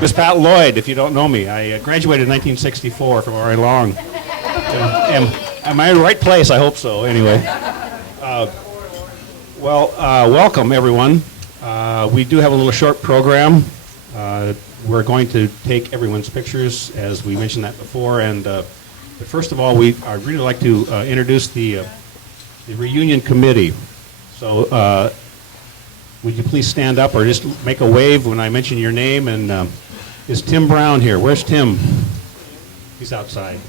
Miss Pat Lloyd, if you don't know me. I graduated in 1964 from RA Long. Am I in the right place? I hope so, anyway. Welcome, everyone. We do have a little short program. We're going to take everyone's pictures, as we mentioned that before. But first of all, I'd really like to introduce the reunion committee. So would you please stand up or just make a wave when I mention your name? And is Tim Brown here? Where's Tim? He's outside.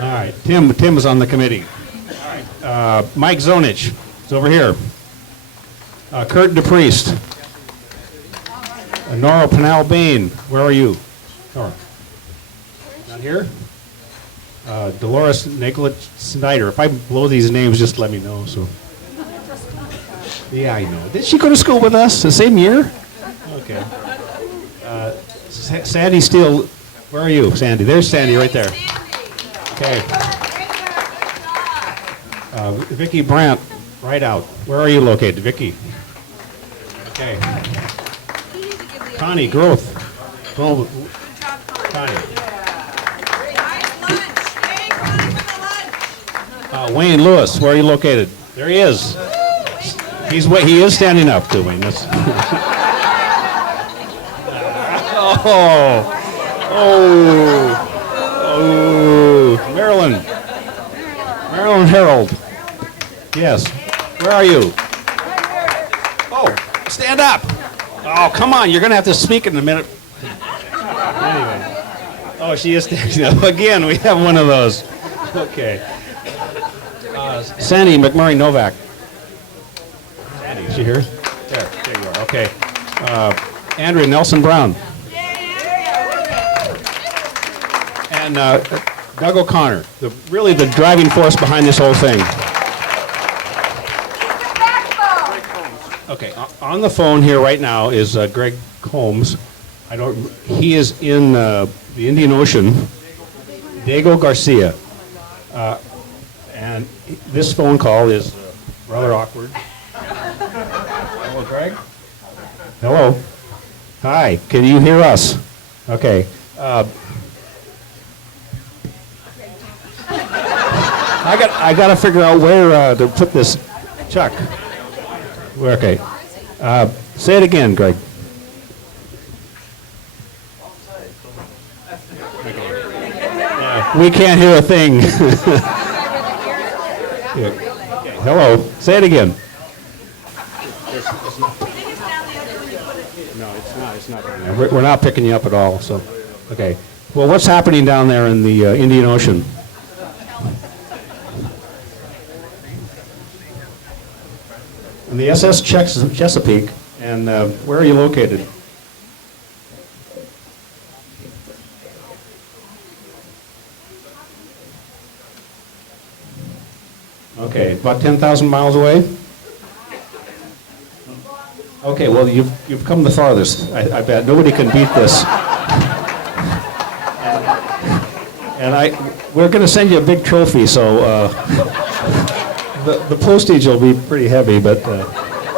All right. Tim is on the committee. All right. Mike Zonich is over here. Kurt DePriest. Nora Pinal Bain, where are you? Nora. Not here? Dolores Nicolette Snyder. If I blow these names, just let me know. So. Yeah, I know. Did she go to school with us the same year? Okay. Sandy Steele, where are you, Sandy? There's Sandy right there. Okay. Vicki Brandt, right out. Where are you located, Vicki? Okay. Connie Groth. Connie. Wayne Lewis, where are you located? There he is. He is standing up to Wayne. Marilyn Harold. Yes. Where are you? Oh, stand up. Oh, come on. You're going to have to speak in a minute. Anyway. Oh, she is standing up. Again, we have one of those. Okay. Sandy McMurray Novak. Sandy, is she here? There you are. Okay. Andrea Nelson Brown. And Doug O'Connor, really the driving force behind this whole thing. Okay, on the phone here right now is Greg Combs. He is in the Indian Ocean. Diego Garcia. And this phone call is rather awkward. Hello, Greg? Hello. Hi, can you hear us? Okay. I got to figure out where to put this. Chuck. Okay. Say it again, Greg. We can't hear a thing. Yeah. Hello. Say it again. No, it's not. We're not picking you up at all. So, okay. Well, what's happening down there in the Indian Ocean? In the SS Chesapeake, and where are you located? Okay, about 10,000 miles away? Okay, well, you've come the farthest. I bet nobody can beat this. And we're going to send you a big trophy, so the postage will be pretty heavy. But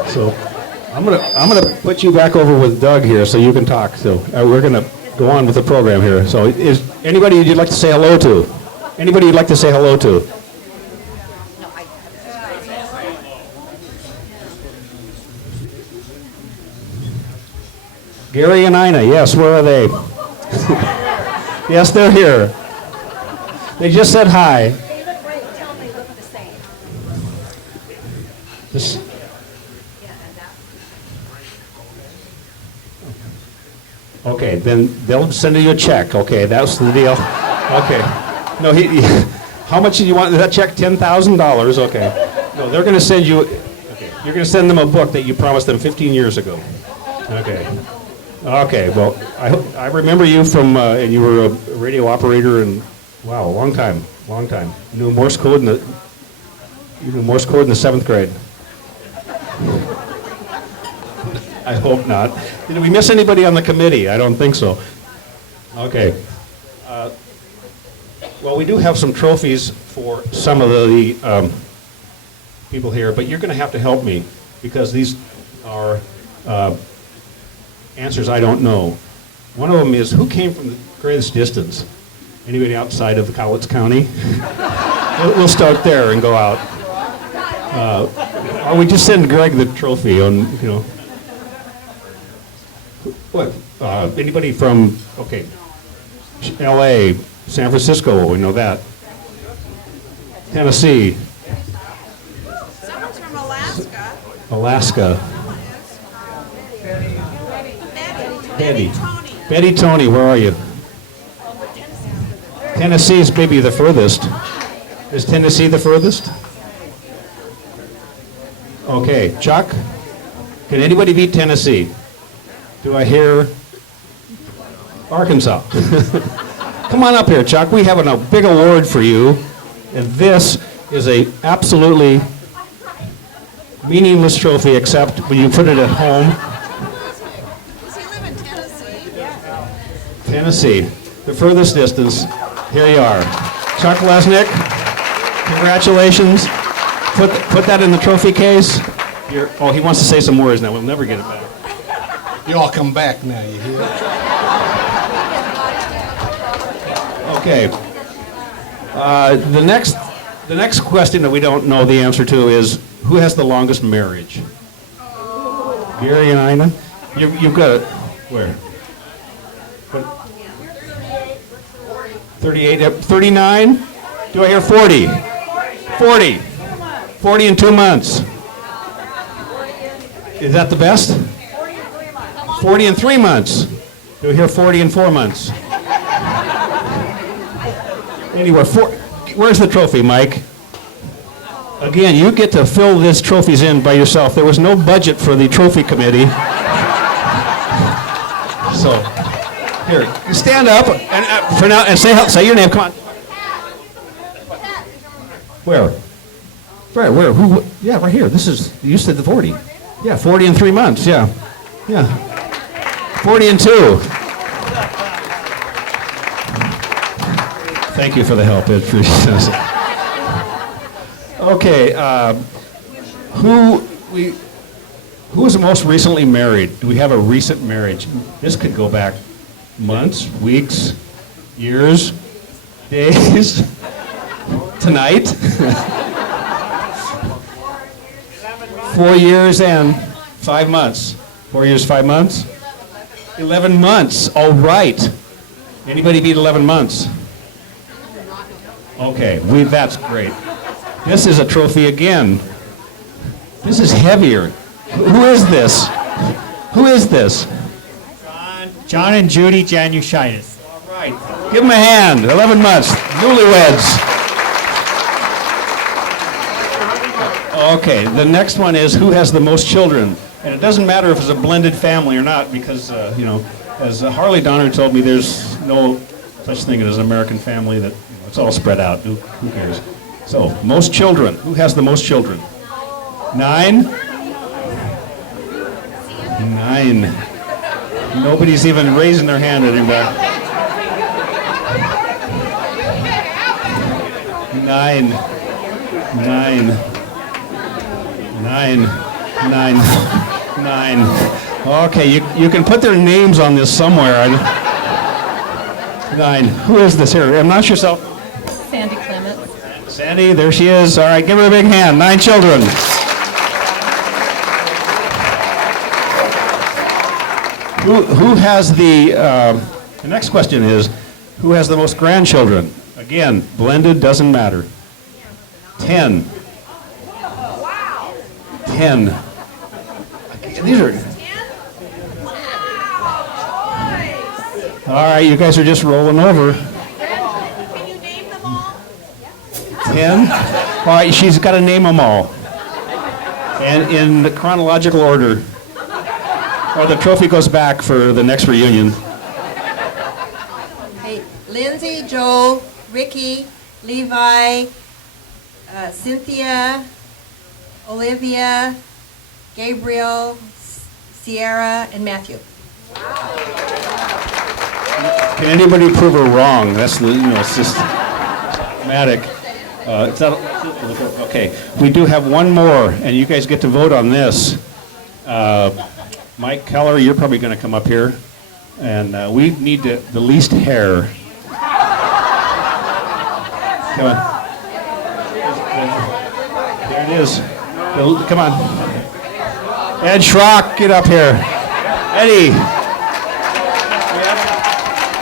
so I'm gonna put you back over with Doug here, so you can talk. So we're going to go on with the program here. So is anybody you'd like to say hello to? Anybody you'd like to say hello to? Gary and Ina, yes, where are they? Yes, they're here. They just said hi. They look great. Tell them they look the same. Okay, then they'll send you a check. Okay, that's the deal. Okay. No, how much did you want? That check, $10,000. Okay. No, they're going to send you. Okay, you're going to send them a book that you promised them 15 years ago. Okay. Okay. Well, I remember you from, and you were a radio operator, and wow, a long time. You knew Morse code in the 7th grade. I hope not. Did we miss anybody on the committee? I don't think so. Okay. Well, we do have some trophies for some of the people here, but you're going to have to help me because these are answers I don't know. One of them is, who came from the greatest distance? Anybody outside of Cowlitz County? We'll start there and go out. Or we just send Greg the trophy on, you know. What? Anybody from, okay, LA, San Francisco, we know that. Tennessee, Someone's from Alaska. Alaska. Betty. Tony. Betty Tony, where are you? Tennessee is maybe the furthest. Is Tennessee the furthest? Okay, Chuck? Can anybody beat Tennessee? Do I hear Arkansas? Come on up here, Chuck. We have a big award for you. And this is a absolutely meaningless trophy, except when you put it at home. Does he live in Tennessee? Tennessee, the furthest distance. Here you are. Chuck Lesnick, congratulations. Put that in the trophy case. Oh, he wants to say some words now. We'll never get it back. You all come back now, you hear? Okay. The next question that we don't know the answer to is, who has the longest marriage? Gary and Ina? You've got it. Where? What? 38, 39? Do I hear 40? 40. 40 in 2 months. Is that the best? 40 in 3 months. Do I hear 40 in 4 months? Anyway, where's the trophy, Mike? Again, you get to fill these trophies in by yourself. There was no budget for the trophy committee. So, here, stand up and for now and say your name. Come on. Where? Where? Who? Yeah, right here. This is. You said the 40. Yeah, 40 in 3 months. Yeah. 40 in 2. Thank you for the help. It appreciates it. Okay. Who was most recently married? Do we have a recent marriage? This could go back months, weeks, years, days, tonight. 4 years and 5 months. 4 years, 5 months? 11 months. All right. Anybody beat 11 months? Okay, that's great. This is a trophy again. This is heavier. Who is this? Who is this? John and Judy Januszaitis. All right. Give them a hand. 11 months. Newlyweds. Okay, the next one is who has the most children? And it doesn't matter if it's a blended family or not, because, as Harley Donner told me, there's no such thing as an American family that it's all spread out. Who cares? So, most children. Who has the most children? 9? 9. Nobody's even raising their hand anymore. 9. 9. Okay, you can put their names on this somewhere. 9. Who is this here? Announce yourself. Sandy Clements. Sandy, there she is. All right, give her a big hand. 9 children. Who has the next question is, who has the most grandchildren? Again, blended, doesn't matter. 10. 10. These are... All right, you guys are just rolling over. Can you name them all? 10? All right, she's got to name them all. And in the chronological order. Or the trophy goes back for the next reunion. Hey, Lindsay, Joe, Ricky, Levi, Cynthia, Olivia, Gabriel, Sierra, and Matthew. Can anybody prove her wrong? That's the, it's just dramatic. It's not, okay, we do have one more, and you guys get to vote on this. Mike Keller, you're probably going to come up here. And we need the least hair. Come on. There it is. Come on. Ed Schrock, get up here. Eddie.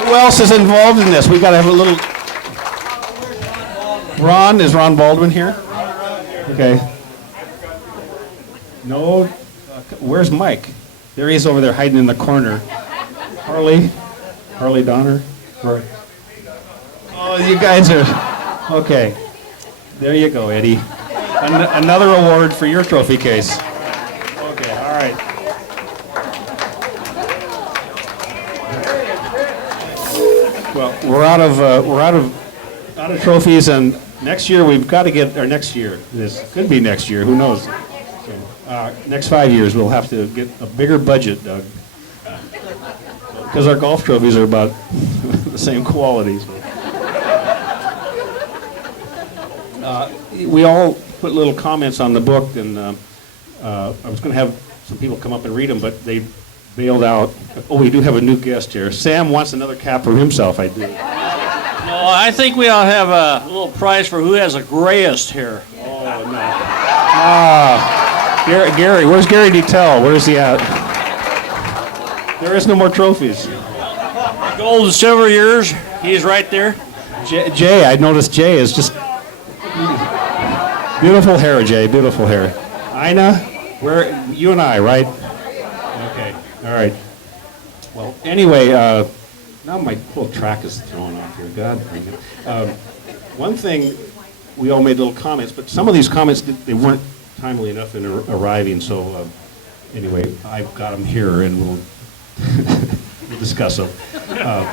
Who else is involved in this? We got to have a little. Ron, is Ron Baldwin here? Okay. No. Where's Mike? There he is over there hiding in the corner. Harley Donner. Oh, you guys are. Okay. There you go, Eddie. Another award for your trophy case. Okay, all right. Well, we're out of trophies, and next year we've got to get. Or next year, this could be next year. Who knows? So, next 5 years, we'll have to get a bigger budget, Doug, because our golf trophies are about the same quality. So. We all put little comments on the book, and I was going to have some people come up and read them, but they bailed out. Oh, we do have a new guest here. Sam wants another cap for himself, I do. No, I think we ought to have a little prize for who has the grayest hair. Oh, no. Gary, where's Gary Detail? Where's he at? There is no more trophies. Gold and silver years, he's right there. Jay, I noticed Jay is just... Beautiful hair, Jay, beautiful hair. Ina, where, you and I, right? Okay, all right. Well, anyway, now my whole track is thrown off here. God bring it. One thing, we all made little comments, but some of these comments, they weren't timely enough in arriving, so anyway, I've got them here, and we'll discuss them. I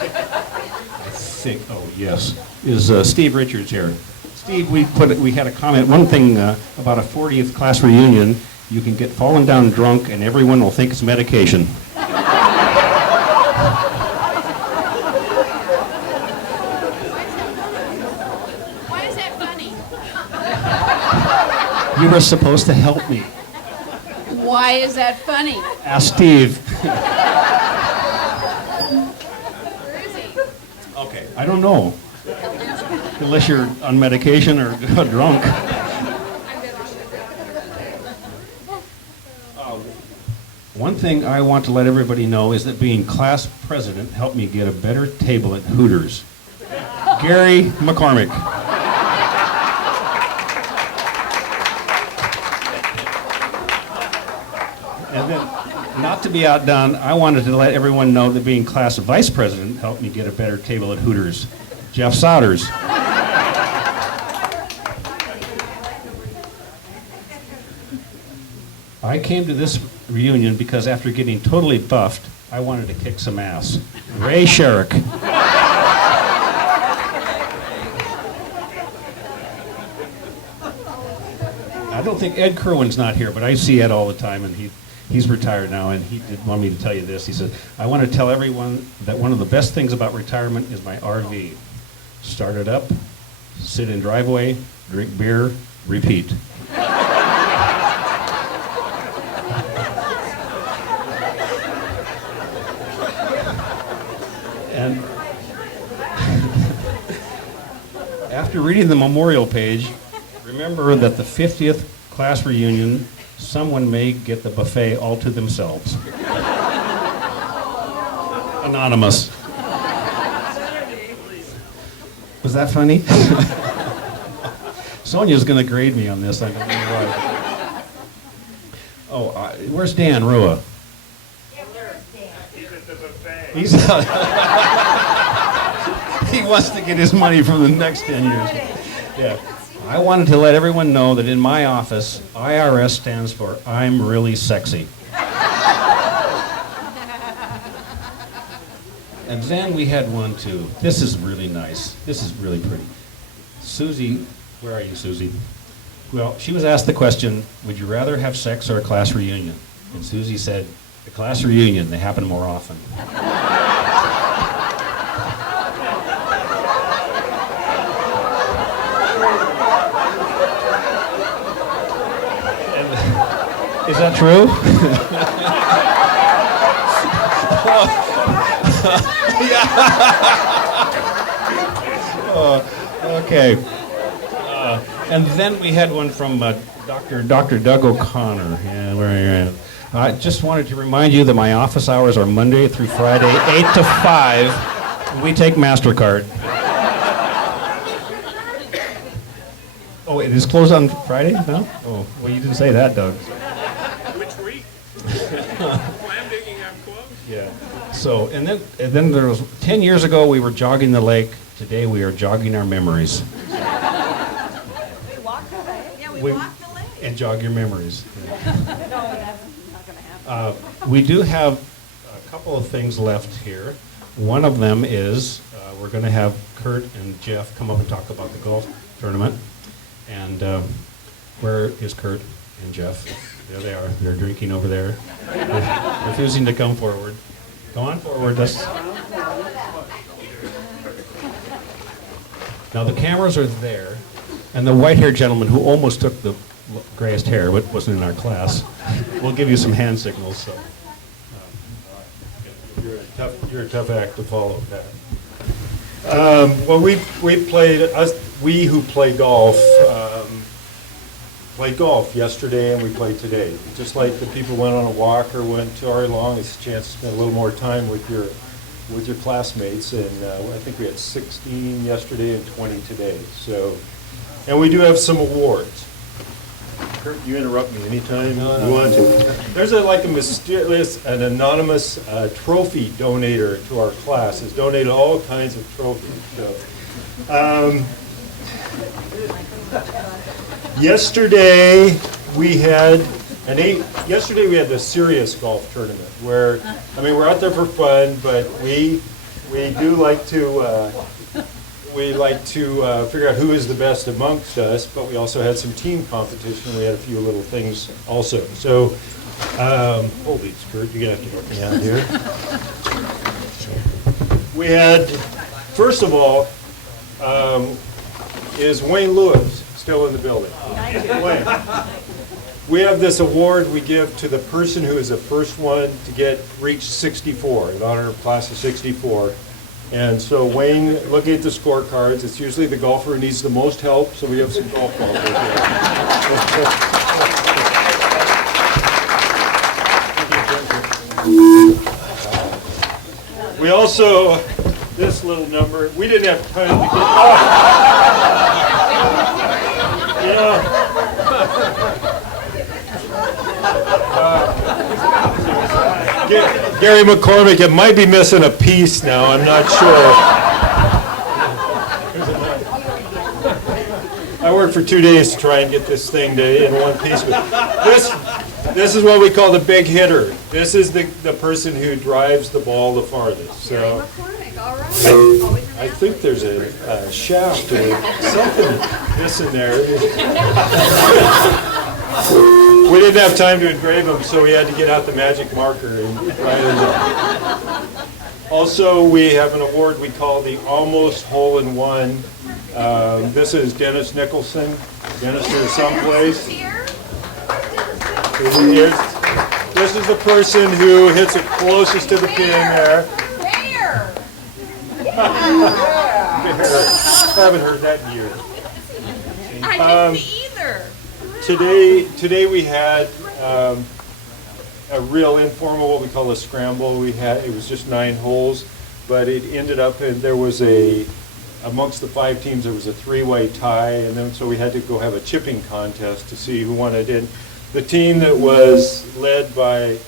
think, oh, yes. Is Steve Richards here? Steve, we had a comment. One thing about a 40th class reunion, you can get fallen down drunk and everyone will think it's medication. Why is that funny? You were supposed to help me. Why is that funny? Ask Steve. Where is he? Okay, I don't know. Unless you're on medication or drunk. One thing I want to let everybody know is that being class president helped me get a better table at Hooters. Gary McCormick. And then, not to be outdone, I wanted to let everyone know that being class vice president helped me get a better table at Hooters. Jeff Souders. I came to this reunion because after getting totally buffed, I wanted to kick some ass. Ray Sherrick. I don't think Ed Kerwin's not here, but I see Ed all the time, and he's retired now, and he did want me to tell you this. He said, I want to tell everyone that one of the best things about retirement is my RV. Start it up, sit in driveway, drink beer, repeat. And after reading the memorial page, remember that the 50th class reunion, someone may get the buffet all to themselves. Anonymous. Was that funny? Sonia's going to grade me on this. I don't know why. Oh, where's Dan Rua? He's he wants to get his money from the next 10 years. Yeah. I wanted to let everyone know that in my office, IRS stands for I'm really sexy. And then we had one too. This is really nice. This is really pretty. Susie, where are you, Susie? Well, she was asked the question, would you rather have sex or a class reunion? And Susie said, a class reunion, they happen more often. Is that true? Okay. And then we had one from Dr. Doug O'Connor. Yeah, where are you at? I just wanted to remind you that my office hours are Monday through Friday, 8 to 5. We take MasterCard. Oh, it is closed on Friday? No? Oh, well, you didn't say that, Doug. Which week? Clam digging, I'm close. Yeah. So, and then there was 10 years ago we were jogging the lake. Today we are jogging our memories. Yeah, we walked the lake. And jog your memories. We do have a couple of things left here. One of them is we're going to have Kurt and Jeff come up and talk about the golf tournament. And where is Kurt and Jeff? There they are. They're drinking over there. They're refusing to come forward. Go on forward. Now the cameras are there, and the white-haired gentleman who almost took the grayest hair, but wasn't in our class, will give you some hand signals. So you're a tough act to follow, Pat. Well, we who play golf played golf yesterday, and we played today. Just like the people went on a walk or went to RA Long, it's a chance to spend a little more time with your classmates. And I think we had 16 yesterday and 20 today. So, and we do have some awards. Kurt, you interrupt me anytime you want to. There's a mysterious, an anonymous trophy donator to our class. Has donated all kinds of trophies. So, yesterday we had the serious golf tournament where, I mean, we're out there for fun, but we do like to figure out who is the best amongst us, but we also had some team competition. We had a few little things also. So, holy skirt, you're going to have to help me out here. We had, first of all, is Wayne Lewis still in the building? Wayne. We have this award we give to the person who is the first one to reach 64, in honor of class of 64. And so Wayne, looking at the scorecards, it's usually the golfer who needs the most help, so we have some golf balls right here. We also, this little number, we didn't have time to get... Gary McCormick, it might be missing a piece now, I'm not sure. I worked for 2 days to try and get this thing in one piece. But this is what we call the big hitter. This is the person who drives the ball the farthest. So I think there's a shaft or something missing there. We didn't have time to engrave them, so we had to get out the magic marker and write it down. Also, we have an award we call the Almost Hole in One. This is Dennis Nicholson. Dennis is someplace. This is the person who hits it closest to the pin there. Haven't heard that in years. I didn't either. Today we had a real informal, what we call a scramble. It was just 9 holes, but it ended up, and there was amongst the 5 teams, there was a 3-way tie, and then so we had to go have a chipping contest to see who won it. And the team that was led by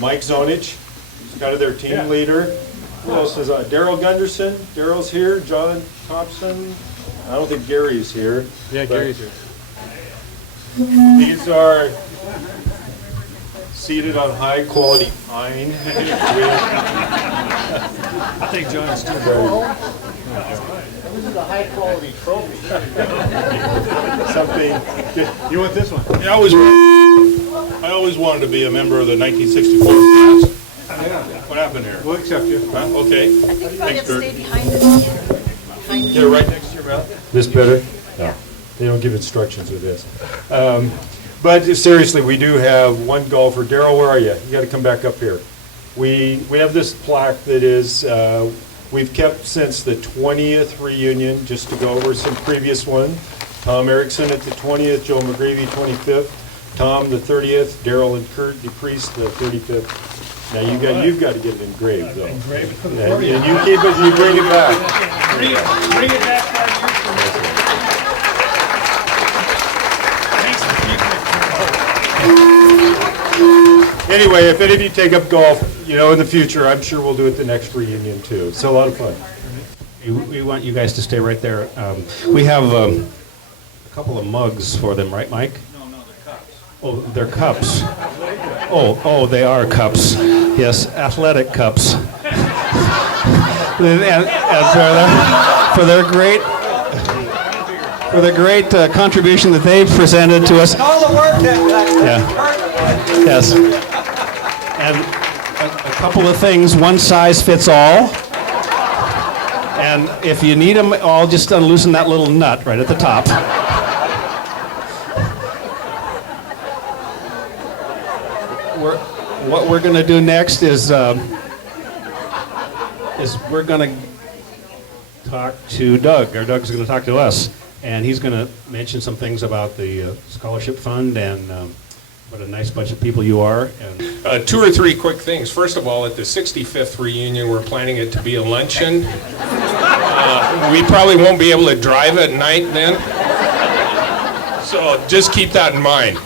Mike Zonich, who's kind of their team leader. Who else is on? Daryl Gunderson. Daryl's here. John Thompson. I don't think Gary's here. Yeah, Gary's here. These are seated on high quality pine. I think John's too. This is a high quality trophy. Something. You want this one? Yeah, I always wanted to be a member of the 1964 class. What happened here? We'll accept you. Huh? Okay. I think you probably have to stay behind it. Get it right next to your mouth. This better? No. They don't give instructions with this. But seriously, we do have one golfer. Daryl, where are you? You got to come back up here. we have this plaque that is, we've kept since the 20th reunion, just to go over some previous ones. Tom Erickson at the 20th, Joe McGravy 25th, Tom the 30th, Daryl and Kurt DePriest the 35th. Now you've got to get it engraved though. Engrave it for And you keep it, you bring it back. Bring it back 5 years from now. Anyway, if any of you take up golf, in the future, I'm sure we'll do it the next reunion too. It's a lot of fun. We want you guys to stay right there. We have a couple of mugs for them, right, Mike? No, they're cups. Oh, they're cups. Oh, they are cups. Yes, athletic cups. and for their great contribution that they've presented to us. All the work that. Yes. And a couple of things. One size fits all. And if you need them all, just unloosen that little nut right at the top. What we're going to do next is we're going to talk to Doug, or Doug's going to talk to us, and he's going to mention some things about the scholarship fund and what a nice bunch of people you are. And 2 or 3 quick things. First of all, at the 65th reunion, we're planning it to be a luncheon. We probably won't be able to drive at night then, so just keep that in mind.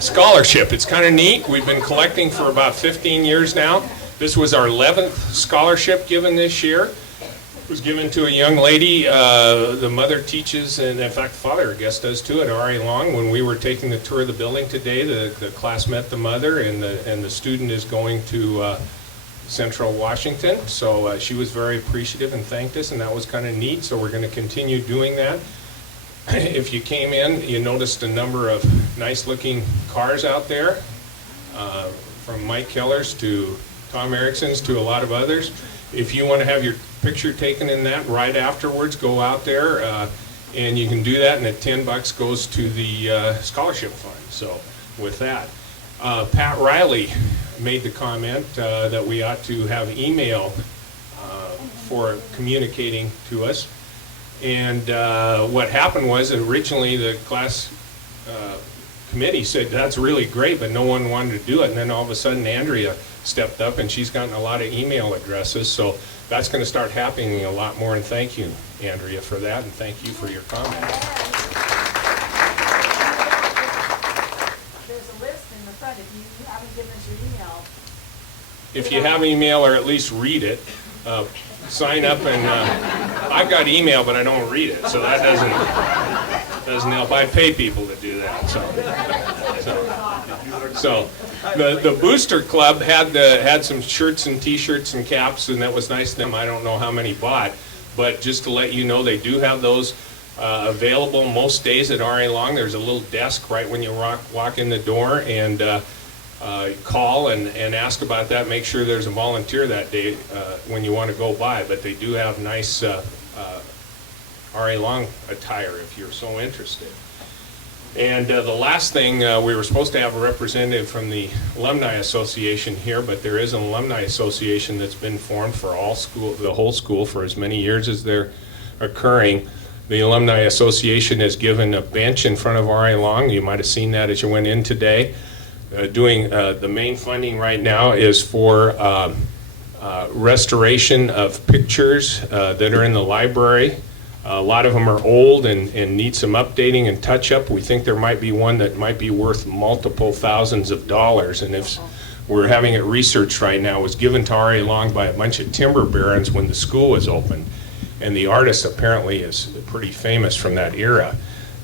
Scholarship, it's kind of neat. We've been collecting for about 15 years now. This was our 11th scholarship given this year. It was given to a young lady. The mother teaches, and in fact the father, I guess, does too, at R.A. Long. When we were taking the tour of the building today, the class met the mother, and the student is going to Central Washington. So she was very appreciative and thanked us, and that was kind of neat. So we're going to continue doing that. If you came in, you noticed a number of nice-looking cars out there, from Mike Keller's to Tom Erickson's to a lot of others. If you want to have your picture taken in that right afterwards, go out there, and you can do that, and the $10 goes to the scholarship fund. So with that, Pat Riley made the comment that we ought to have email for communicating to us. And what happened was originally the class committee said that's really great, but no one wanted to do it. And then all of a sudden Andrea stepped up, and she's gotten a lot of email addresses. So that's going to start happening a lot more. And thank you, Andrea, for that, and thank you for your comment. There's a list in the front if you haven't given us your email. If you have email, or at least read it, sign up. And I've got email, but I don't read it, so that doesn't help. I pay people to do that. So the Booster Club had some shirts and T-shirts and caps, and that was nice of them. I don't know how many bought, but just to let you know, they do have those available most days at R.A. Long. There's a little desk right when you walk in the door, and call and ask about that. Make sure there's a volunteer that day when you want to go by. But they do have nice R.A. Long attire if you're so interested. And the last thing, we were supposed to have a representative from the Alumni Association here, but there is an Alumni Association that's been formed for the whole school for as many years as they're occurring. The Alumni Association has given a bench in front of R.A. Long. You might have seen that as you went in today. The main funding right now is for restoration of pictures that are in the library. A lot of them are old and need some updating and touch-up. We think there might be one that might be worth multiple thousands of dollars, and if we're having it researched right now, it was given to R.A. Long by a bunch of timber barons when the school was opened, and the artist apparently is pretty famous from that era.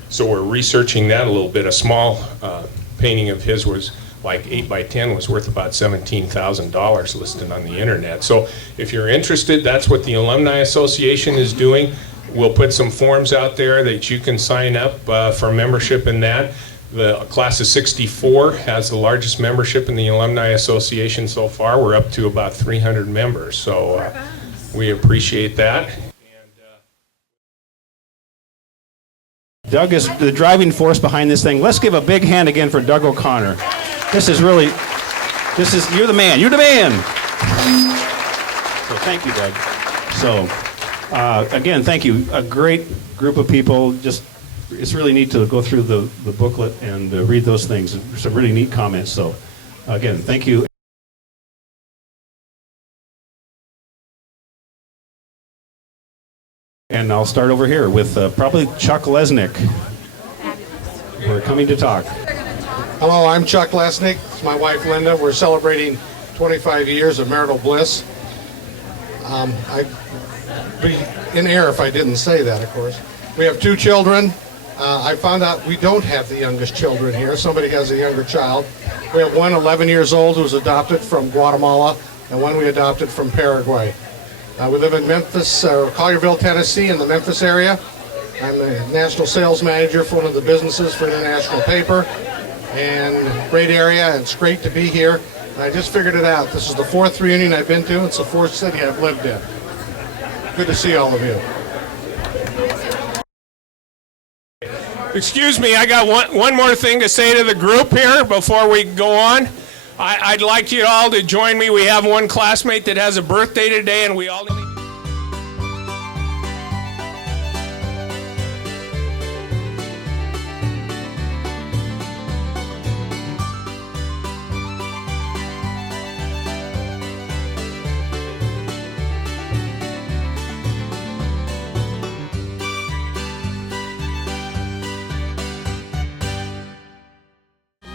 So we're researching that a little bit. A small painting of his was like 8 by 10 was worth about $17,000 listed on the internet. So if you're interested, that's what the Alumni Association is doing. We'll put some forms out there that you can sign up for membership in that. The class of 64 has the largest membership in the Alumni Association so far. We're up to about 300 members, so we appreciate that. Doug is the driving force behind this thing. Let's give a big hand again for Doug O'Connor. This is really You're the man. You're the man. So thank you, Doug. So again, thank you. A great group of people. It's really neat to go through the booklet and read those things. Some really neat comments. So again, thank you. And I'll start over here with probably Chuck Lesnick. We're coming to talk. Hello, I'm Chuck Lesnick. It's my wife Linda. We're celebrating 25 years of marital bliss. I'd be in error if I didn't say that, of course. We have 2 children. I found out we don't have the youngest children here. Somebody has a younger child. We have one 11 years old who was adopted from Guatemala, and one we adopted from Paraguay. We live in Memphis, Collierville, Tennessee, in the Memphis area. I'm the national sales manager for one of the businesses for International Paper, and great area, and it's great to be here. And I just figured it out. This is the 4th reunion I've been to. It's the 4th city I've lived in. Good to see all of you. Excuse me, I got one more thing to say to the group here before we go on. I'd like you all to join me. We have one classmate that has a birthday today, and we all need to...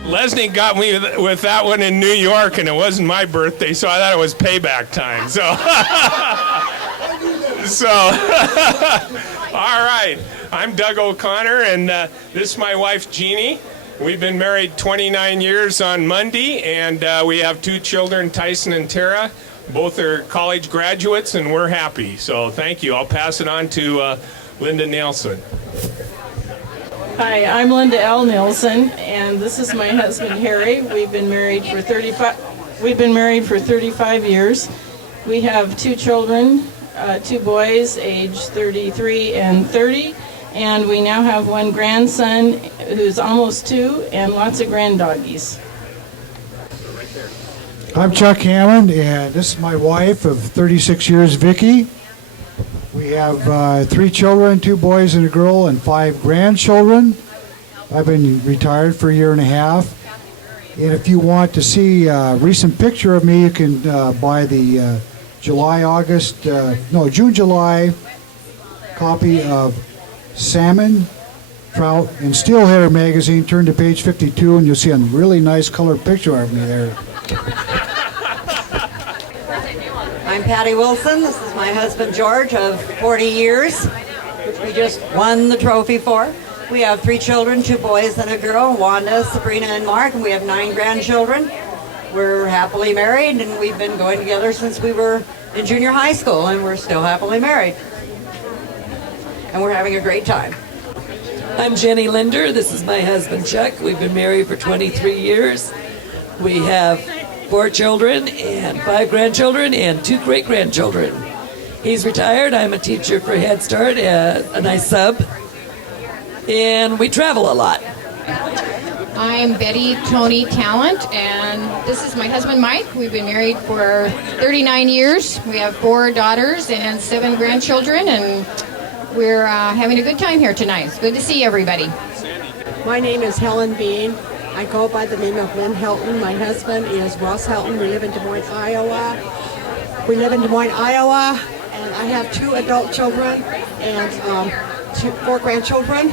Lesney got me with that one in New York, and it wasn't my birthday, so I thought it was payback time. So, all right. I'm Doug O'Connor, and this is my wife, Jeannie. We've been married 29 years on Monday, and we have 2 children, Tyson and Tara. Both are college graduates, and we're happy. So thank you. I'll pass it on to Linda Nielsen. Hi, I'm Linda L. Nielsen, and this is my husband Harry. We've been married for 35 years. We have 2 children, 2 boys, age 33 and 30, and we now have 1 grandson who's almost 2, and lots of granddoggies. I'm Chuck Hammond, and this is my wife of 36 years, Vicki. We have 3 children, 2 boys and a girl, and 5 grandchildren. I've been retired for a year and a half. And if you want to see a recent picture of me, you can buy the June-July copy of Salmon, Trout, and Steelheader magazine. Turn to page 52, and you'll see a really nice colored picture of me there. I'm Patty Wilson. This is my husband George of 40 years, which we just won the trophy for. We have 3 children, 2 boys and a girl, Wanda, Sabrina, and Mark, and we have 9 grandchildren. We're happily married, and we've been going together since we were in junior high school, and we're still happily married. And we're having a great time. I'm Jenny Linder. This is my husband Chuck. We've been married for 23 years. We have 4 children and 5 grandchildren and 2 great-grandchildren. He's retired. I'm a teacher for Head Start, a nice sub. And we travel a lot. I'm Betty Tony Talent, and this is my husband Mike. We've been married for 39 years. We have 4 daughters and 7 grandchildren, and we're having a good time here tonight. It's good to see everybody. My name is Helen Bean. I go by the name of Lynn Helton. My husband is Ross Helton. We live in Des Moines, Iowa. And I have 2 adult children and 4 grandchildren.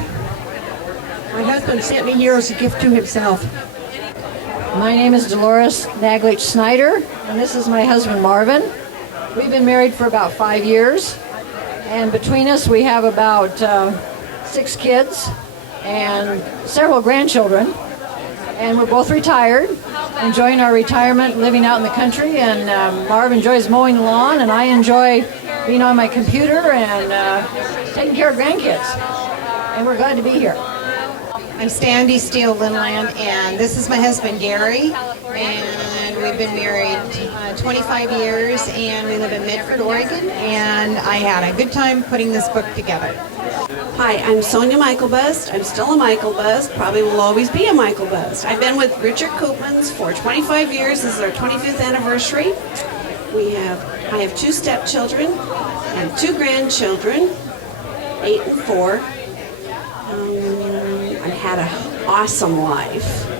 My husband sent me here as a gift to himself. My name is Dolores Naglich Snyder, and this is my husband Marvin. We've been married for about 5 years, and between us we have about 6 kids and several grandchildren. And we're both retired, enjoying our retirement, living out in the country. And Marv enjoys mowing the lawn, and I enjoy being on my computer and taking care of grandkids. And we're glad to be here. I'm Standy Steele Linland, and this is my husband Gary. And we've been married 25 years, and we live in Medford, Oregon. And I had a good time putting this book together. Hi, I'm Sonia Michael Best. I'm still a Michael Best. Probably will always be a Michael Best. I've been with Richard Koopmans for 25 years. This is our 25th anniversary. I have 2 stepchildren and 2 grandchildren, 8 and 4. I've had an awesome life.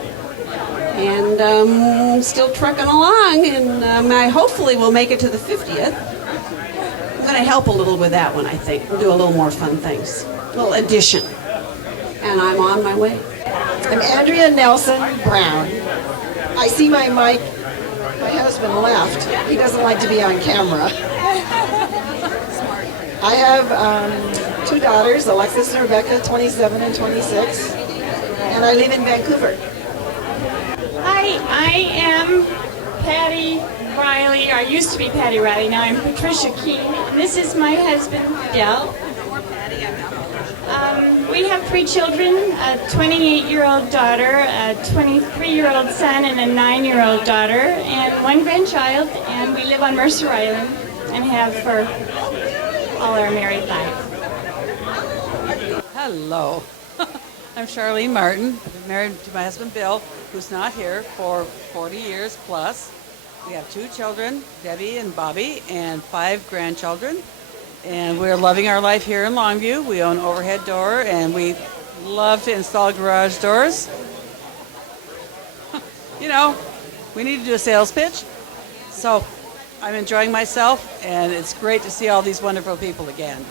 And still trucking along, and I hopefully will make it to the 50th. I'm going to help a little with that one, I think. We'll do a little more fun things. A little addition. And I'm on my way. I'm Andrea Nelson Brown. I see my husband left. He doesn't like to be on camera. I have 2 daughters, Alexis and Rebecca, 27 and 26. And I live in Vancouver. Hi, I am Patty Riley. I used to be Patty Riley. Now I'm Patricia Keene. And this is my husband, Del. We have 3 children, a 28-year-old daughter, a 23-year-old son, and a 9-year-old daughter, and 1 grandchild. And we live on Mercer Island and have for all our married life. Hello. I'm Charlene Martin. I'm married to my husband Bill, who's not here, for 40 years plus. We have 2 children, Debbie and Bobby, and 5 grandchildren. And we're loving our life here in Longview. We own overhead door, and we love to install garage doors. You know, we need to do a sales pitch. So I'm enjoying myself, and it's great to see all these wonderful people again.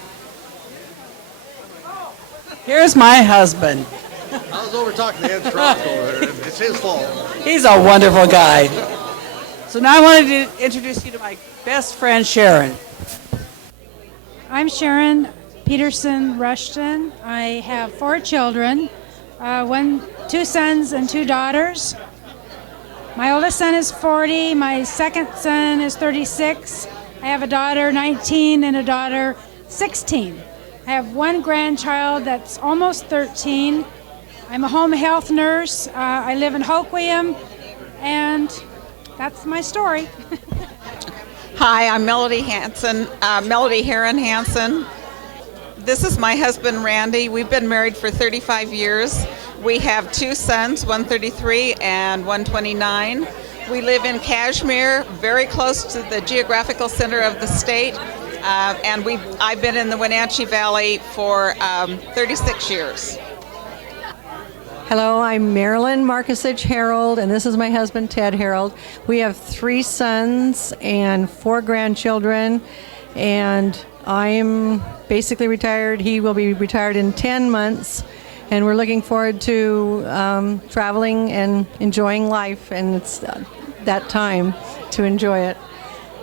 Here's my husband. I was over talking to Ed Strauss over there. It's his fault. He's a wonderful guy. So now I wanted to introduce you to my best friend, Sharon. I'm Sharon Peterson Rushton. I have 4 children, 2 sons and 2 daughters. My oldest son is 40. My second son is 36. I have a daughter, 19, and a daughter, 16. I have 1 grandchild that's almost 13. I'm a home health nurse. I live in Hoquiam, and that's my story. Hi, I'm Melody Hansen, Melody Heron Hansen. This is my husband, Randy. We've been married for 35 years. We have 2 sons, one 33 and one 29. We live in Kashmir, very close to the geographical center of the state. And I've been in the Wenatchee Valley for 36 years. Hello, I'm Marilyn Markusich Harold, and this is my husband, Ted Harold. We have 3 sons and 4 grandchildren, and I'm basically retired. He will be retired in 10 months, and we're looking forward to traveling and enjoying life, and it's that time to enjoy it.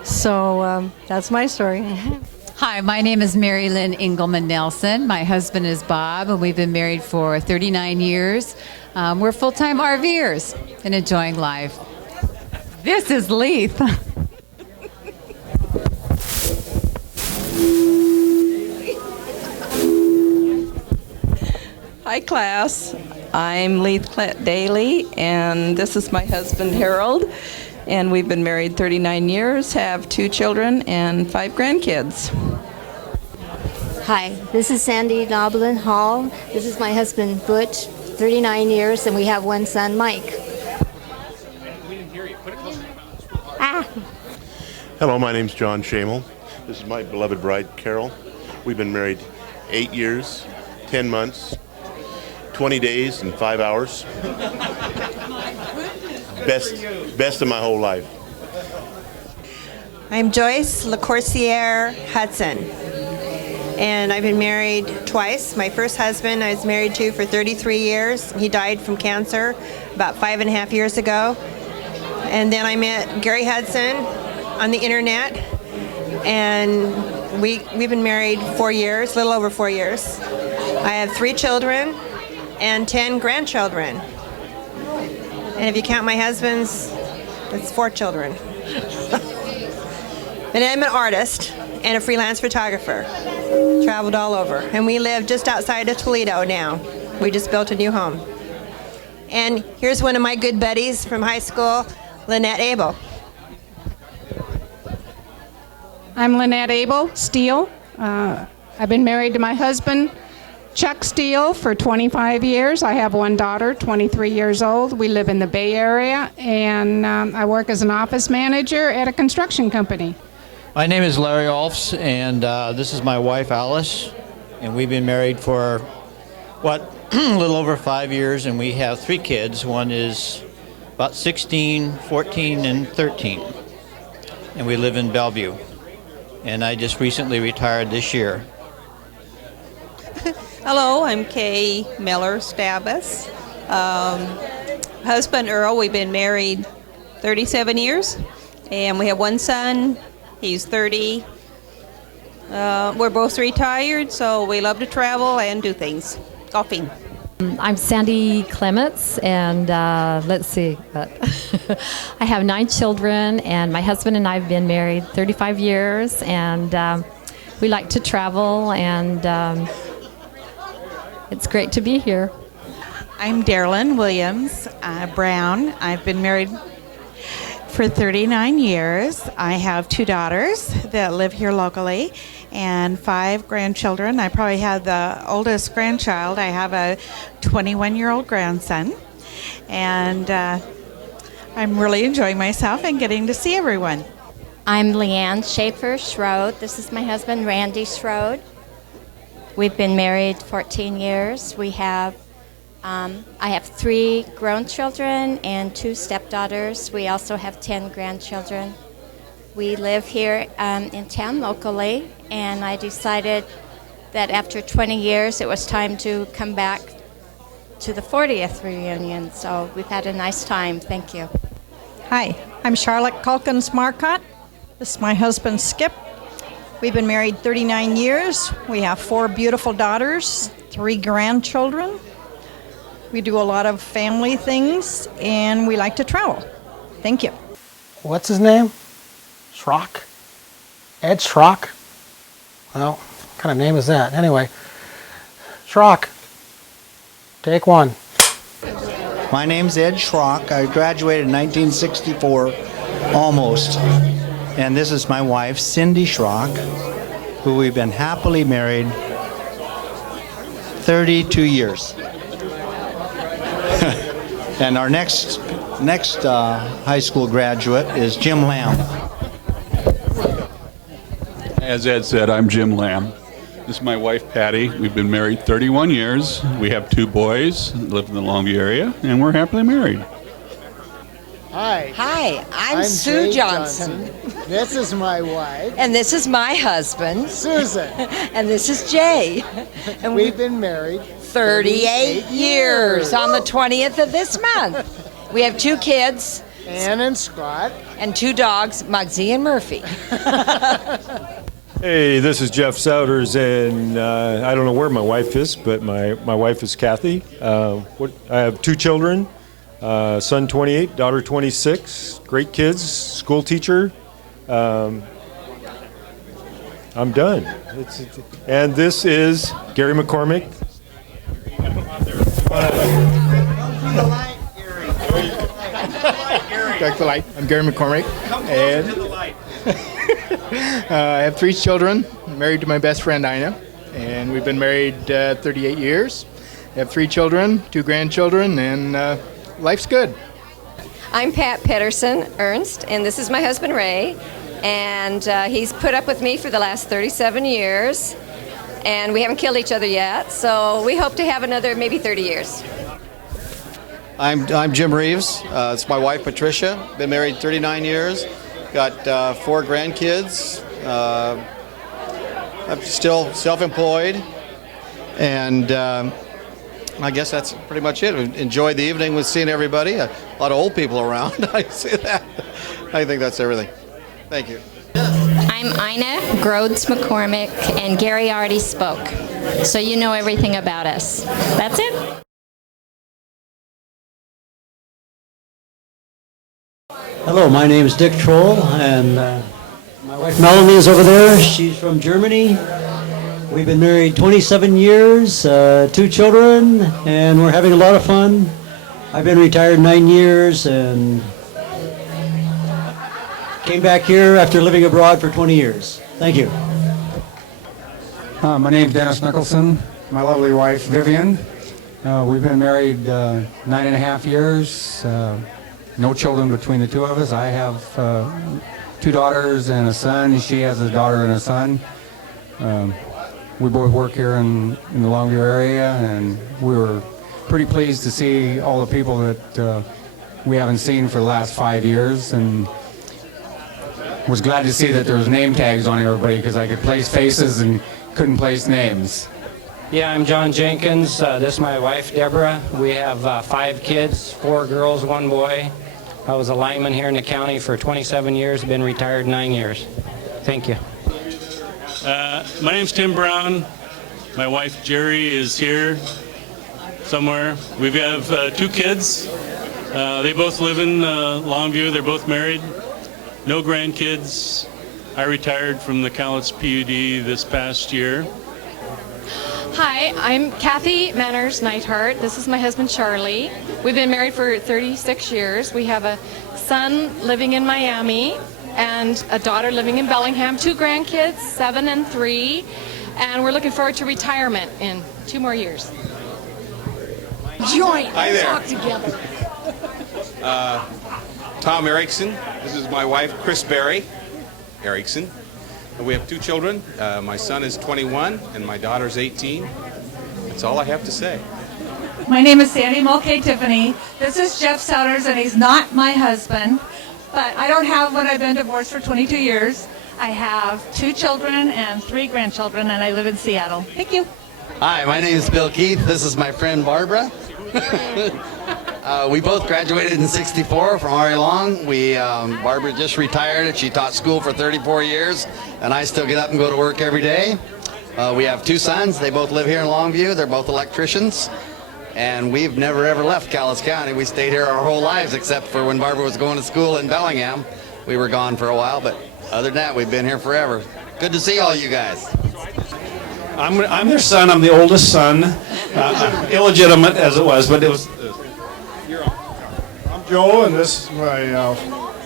So that's my story. Hi, my name is Mary Lynn Engelman Nelson. My husband is Bob, and we've been married for 39 years. We're full-time RVers and enjoying life. This is Leith. Hi, class. I'm Leith Daly, and this is my husband, Harold. And we've been married 39 years, have 2 children and 5 grandkids. Hi, this is Sandy Noblin Hall. This is my husband, Butch, 39 years, and we have 1 son, Mike. We didn't hear you. Put it closer. Hello, my name's John Shamel. This is my beloved bride, Carol. We've been married 8 years, 10 months, 20 days, and 5 hours. Best of my whole life. I'm Joyce LaCourciere Hudson, and I've been married twice. My first husband I was married to for 33 years. He died from cancer about 5.5 years ago. And then I met Gary Hudson on the internet, and we've been married 4 years, a little over 4 years. I have 3 children and 10 grandchildren. And if you count my husband's, that's 4 children. And I'm an artist and a freelance photographer. Traveled all over. And we live just outside of Toledo now. We just built a new home. And here's one of my good buddies from high school, Lynette Abel. I'm Lynette Abel Steele. I've been married to my husband Chuck Steele for 25 years. I have one daughter, 23 years old. We live in the Bay Area, and I work as an office manager at a construction company. My name is Larry Alfs, and this is my wife Alice, and we've been married for a little over 5 years, and we have 3 kids. One is about 16, 14, and 13, and we live in Bellevue. And I just recently retired this year. Hello, I'm Kay Miller Stabus. Husband Earl, we've been married 37 years, and we have one son. He's 30. We're both retired, so we love to travel and do things. Golfing. I'm Sandy Clements, and let's see, I have 9 children, and my husband and I have been married 35 years, and we like to travel, and it's great to be here. I'm Darylyn Williams Brown. I've been married for 39 years. I have 2 daughters that live here locally and 5 grandchildren. I probably have the oldest grandchild. I have a 21-year-old grandson. And I'm really enjoying myself and getting to see everyone. I'm Leanne Schaefer Schroed. This is my husband, Randy Schroed. We've been married 14 years. We have I have 3 grown children and 2 stepdaughters. We also have 10 grandchildren. We live here in town locally, and I decided that after 20 years it was time to come back to the 40th reunion. So we've had a nice time. Thank you. Hi, I'm Charlotte Calkins Marcotte. This is my husband, Skip. We've been married 39 years. We have 4 beautiful daughters, 3 grandchildren. We do a lot of family things, and we like to travel. Thank you. What's his name? Schrock? Ed Schrock? Well, what kind of name is that? Anyway, Schrock, take 1. My name's Ed Schrock. I graduated in 1964, almost. And this is my wife, Cindy Schrock, who we've been happily married 32 years. And our next high school graduate is Jim Lamb. As Ed said, I'm Jim Lamb. This is my wife, Patty. We've been married 31 years. We have 2 boys, live in the Longview area, and we're happily married. Hi, I'm Sue Jay Johnson. This is my wife. And this is my husband, Susan. And this is Jay. And We've been married 38 years on the 20th of this month. We have 2 kids. Ann and Scott. And 2 dogs, Muggsy and Murphy. Hey, this is Jeff Souders, and I don't know where my wife is, but my wife is Kathy. I have 2 children, son 28, daughter 26, great kids, school teacher. I'm done. And this is Gary McCormick. Back to the light. I'm Gary McCormick, and I have 3 children. I'm married to my best friend Ina, and we've been married 38 years. I have 3 children, 2 grandchildren, and life's good. I'm Pat Pedersen Ernst, and this is my husband Ray, and he's put up with me for the last 37 years, and we haven't killed each other yet, so we hope to have another maybe 30 years. I'm Jim Reeves. It's my wife, Patricia. Been married 39 years. Got 4 grandkids. I'm still self-employed, and I guess that's pretty much it. Enjoyed the evening with seeing everybody. A lot of old people around. I see that. I think that's everything. Thank you. I'm Ina Grodes McCormick, and Gary already spoke, so you know everything about us. That's it. Hello, my name is Dick Troll, and my wife Melanie is over there. She's from Germany. We've been married 27 years, 2 children, and we're having a lot of fun. I've been retired 9 years and came back here after living abroad for 20 years. Thank you. My name's Dennis Nicholson. my lovely wife, Vivian. We've been married 9.5 years. No children between the two of us. I have 2 daughters and a son. She has a daughter and a son. We both work here in the Longview area, and we were pretty pleased to see all the people that we haven't seen for the last 5 years, and was glad to see that there was name tags on everybody because I could place faces and couldn't place names. Yeah, I'm John Jenkins. This is my wife, Deborah. We have 5 kids, 4 girls, 1 boy. I was a lineman here in the county for 27 years, been retired 9 years. Thank you. My name's Tim Brown. My wife, Jerry, is here somewhere. We have 2 kids. They both live in Longview. They're both married. No grandkids. I retired from the Cowlitz PUD this past year. Hi, I'm Kathy Manners Neidhart. This is my husband, Charlie. We've been married for 36 years. We have a son living in Miami and a daughter living in Bellingham, 2 grandkids, 7 and 3, and we're looking forward to retirement in 2 more years. Joint. Hi there. Talk together. Tom Erickson. This is my wife, Chris Berry Erickson. We have 2 children. My son is 21 and my daughter's 18. That's all I have to say. My name is Sandy Mulcahy Tiffany. This is Jeff Souders, and he's not my husband, but I don't have one. I've been divorced for 22 years. I have 2 children and 3 grandchildren, and I live in Seattle. Thank you. Hi, my name is Bill Keith. This is my friend Barbara. We both graduated in '64 from RA Long. Barbara just retired and she taught school for 34 years, and I still get up and go to work every day. We have 2 sons. They both live here in Longview. They're both electricians, and we've never ever left Cowlitz County. We stayed here our whole lives except for when Barbara was going to school in Bellingham. We were gone for a while, but other than that, we've been here forever. Good to see all you guys. I'm their son. I'm the oldest son. Illegitimate as it was, but it was. I'm Joe, and this is my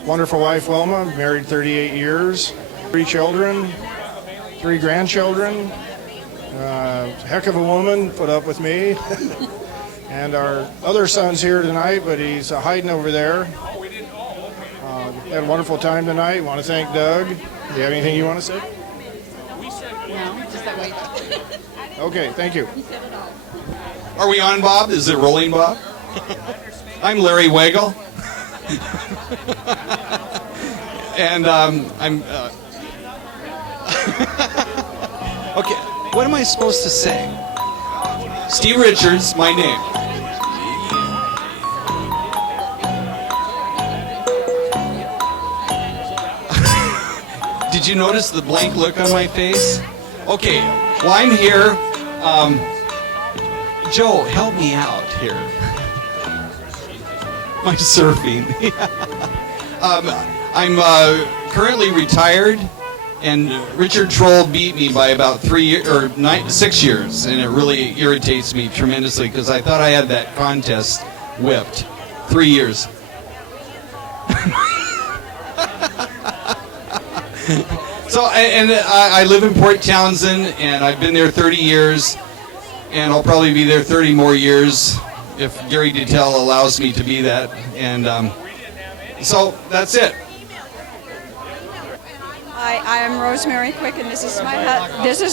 wonderful wife, Wilma. Married 38 years, 3 children, 3 grandchildren. Heck of a woman, put up with me. And our other son's here tonight, but he's hiding over there. Had a wonderful time tonight. Want to thank Doug. Do you have anything you want to say? No, just that way. Okay, thank you. Are we on, Bob? Is it rolling, Bob? I'm Larry Wagle. And I'm... okay, what am I supposed to say? Steve Richards, my name. Did you notice the blank look on my face? Okay, well, I'm here. Joe, help me out here. My surfing. I'm currently retired, and Richard Troll beat me by about 6 years, and it really irritates me tremendously because I thought I had that contest whipped. 3 years. So, I live in Port Townsend, and I've been there 30 years, and I'll probably be there 30 more years if Gary Detail allows me to be that. And so that's it. Hi, I'm Rosemary Quick, and this is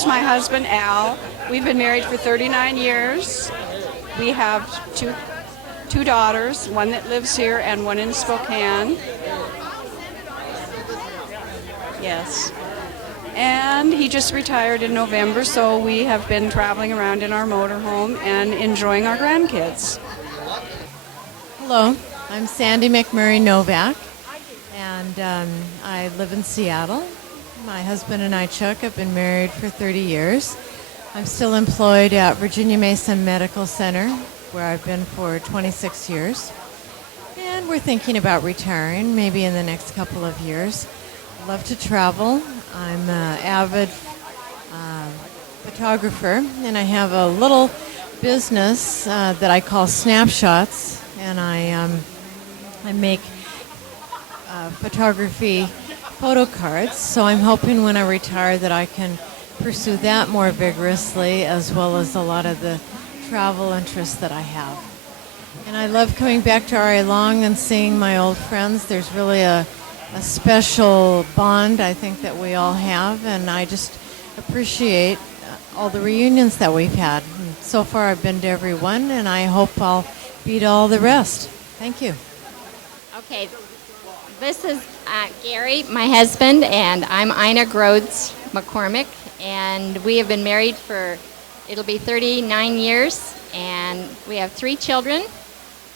my husband, Al. We've been married for 39 years. We have two daughters, one that lives here and one in Spokane. Yes. And he just retired in November, so we have been traveling around in our motorhome and enjoying our grandkids. Hello, I'm Sandy McMurray Novak, and I live in Seattle. My husband and I, Chuck, have been married for 30 years. I'm still employed at Virginia Mason Medical Center, where I've been for 26 years. And we're thinking about retiring, maybe in the next couple of years. I love to travel. I'm an avid photographer, and I have a little business that I call Snapshots, and I make photography photo cards. So I'm hoping when I retire that I can pursue that more vigorously, as well as a lot of the travel interests that I have. And I love coming back to RA Long and seeing my old friends. There's really a special bond, I think, that we all have, and I just appreciate all the reunions that we've had. And so far, I've been to every one, and I hope I'll be to all the rest. Thank you. Okay, this is Gary, my husband, and I'm Ina Grodes McCormick, and we have been married for, it'll be 39 years, and we have 3 children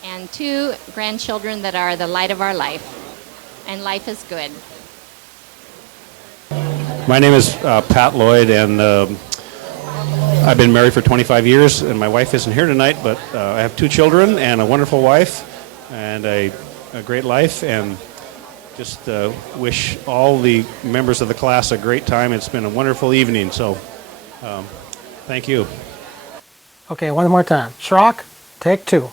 and 2 grandchildren that are the light of our life, and life is good. My name is Pat Lloyd, and I've been married for 25 years, and my wife isn't here tonight, but I have 2 children and a wonderful wife and a great life, and just wish all the members of the class a great time. It's been a wonderful evening, so thank you. Okay, one more time. Schrock, take 2.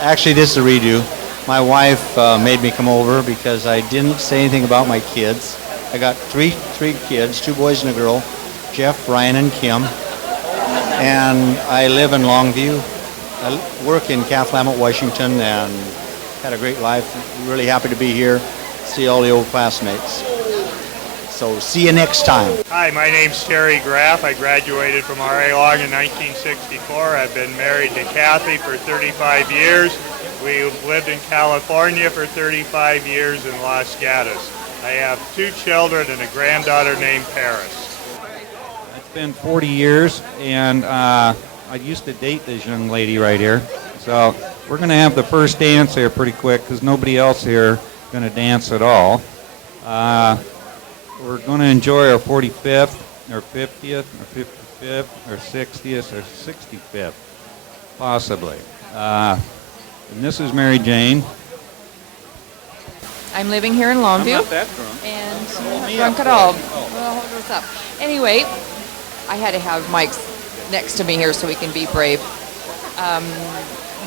Actually, this is a redo. My wife made me come over because I didn't say anything about my kids. I got three kids, 2 boys and a girl, Jeff, Ryan, and Kim. And I live in Longview. I work in Cathlamet, Washington, and had a great life. Really happy to be here, see all the old classmates. So see you next time. Hi, my name's Terry Graff. I graduated from RA Long in 1964. I've been married to Kathy for 35 years. We've lived in California for 35 years in Los Gatos. I have 2 children and a granddaughter named Paris. It's been 40 years, and I used to date this young lady right here. So we're going to have the first dance here pretty quick because nobody else here is going to dance at all. We're going to enjoy our 45th, our 50th, our 55th, our 60th, our 65th, possibly. And this is Mary Jane. I'm living here in Longview. I'm not that drunk. And I'm not drunk at all. Well, what's up? Anyway, I had to have Mike next to me here so we can be brave. I'm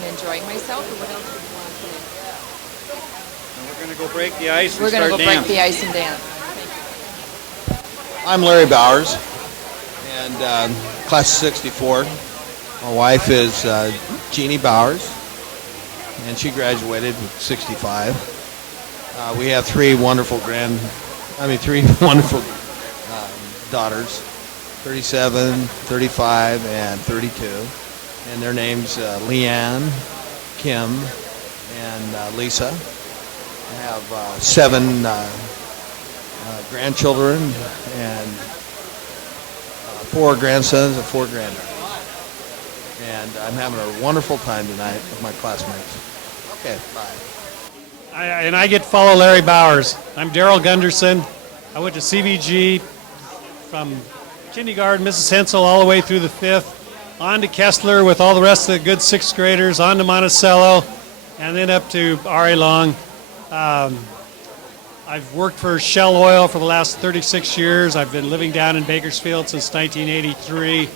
enjoying myself. Or what else do you want to do? And we're going to go break the ice and We're start going to go dancing. break the ice and dance. I'm Larry Bowers, and class of 64. My wife is Jeannie Bowers, and she graduated with 65. We have 3 wonderful daughters, 37, 35, and 32. And their names Leanne, Kim, and Lisa. I have 7 grandchildren and 4 grandsons and 4 granddaughters. And I'm having a wonderful time tonight with my classmates. Okay, bye. I get to follow Larry Bowers. I'm Daryl Gunderson. I went to CVG from kindergarten, Mrs. Hensel, all the way through the 5th, on to Kessler with all the rest of the good 6th graders, on to Monticello, and then up to RA Long. I've worked for Shell Oil for the last 36 years. I've been living down in Bakersfield since 1983,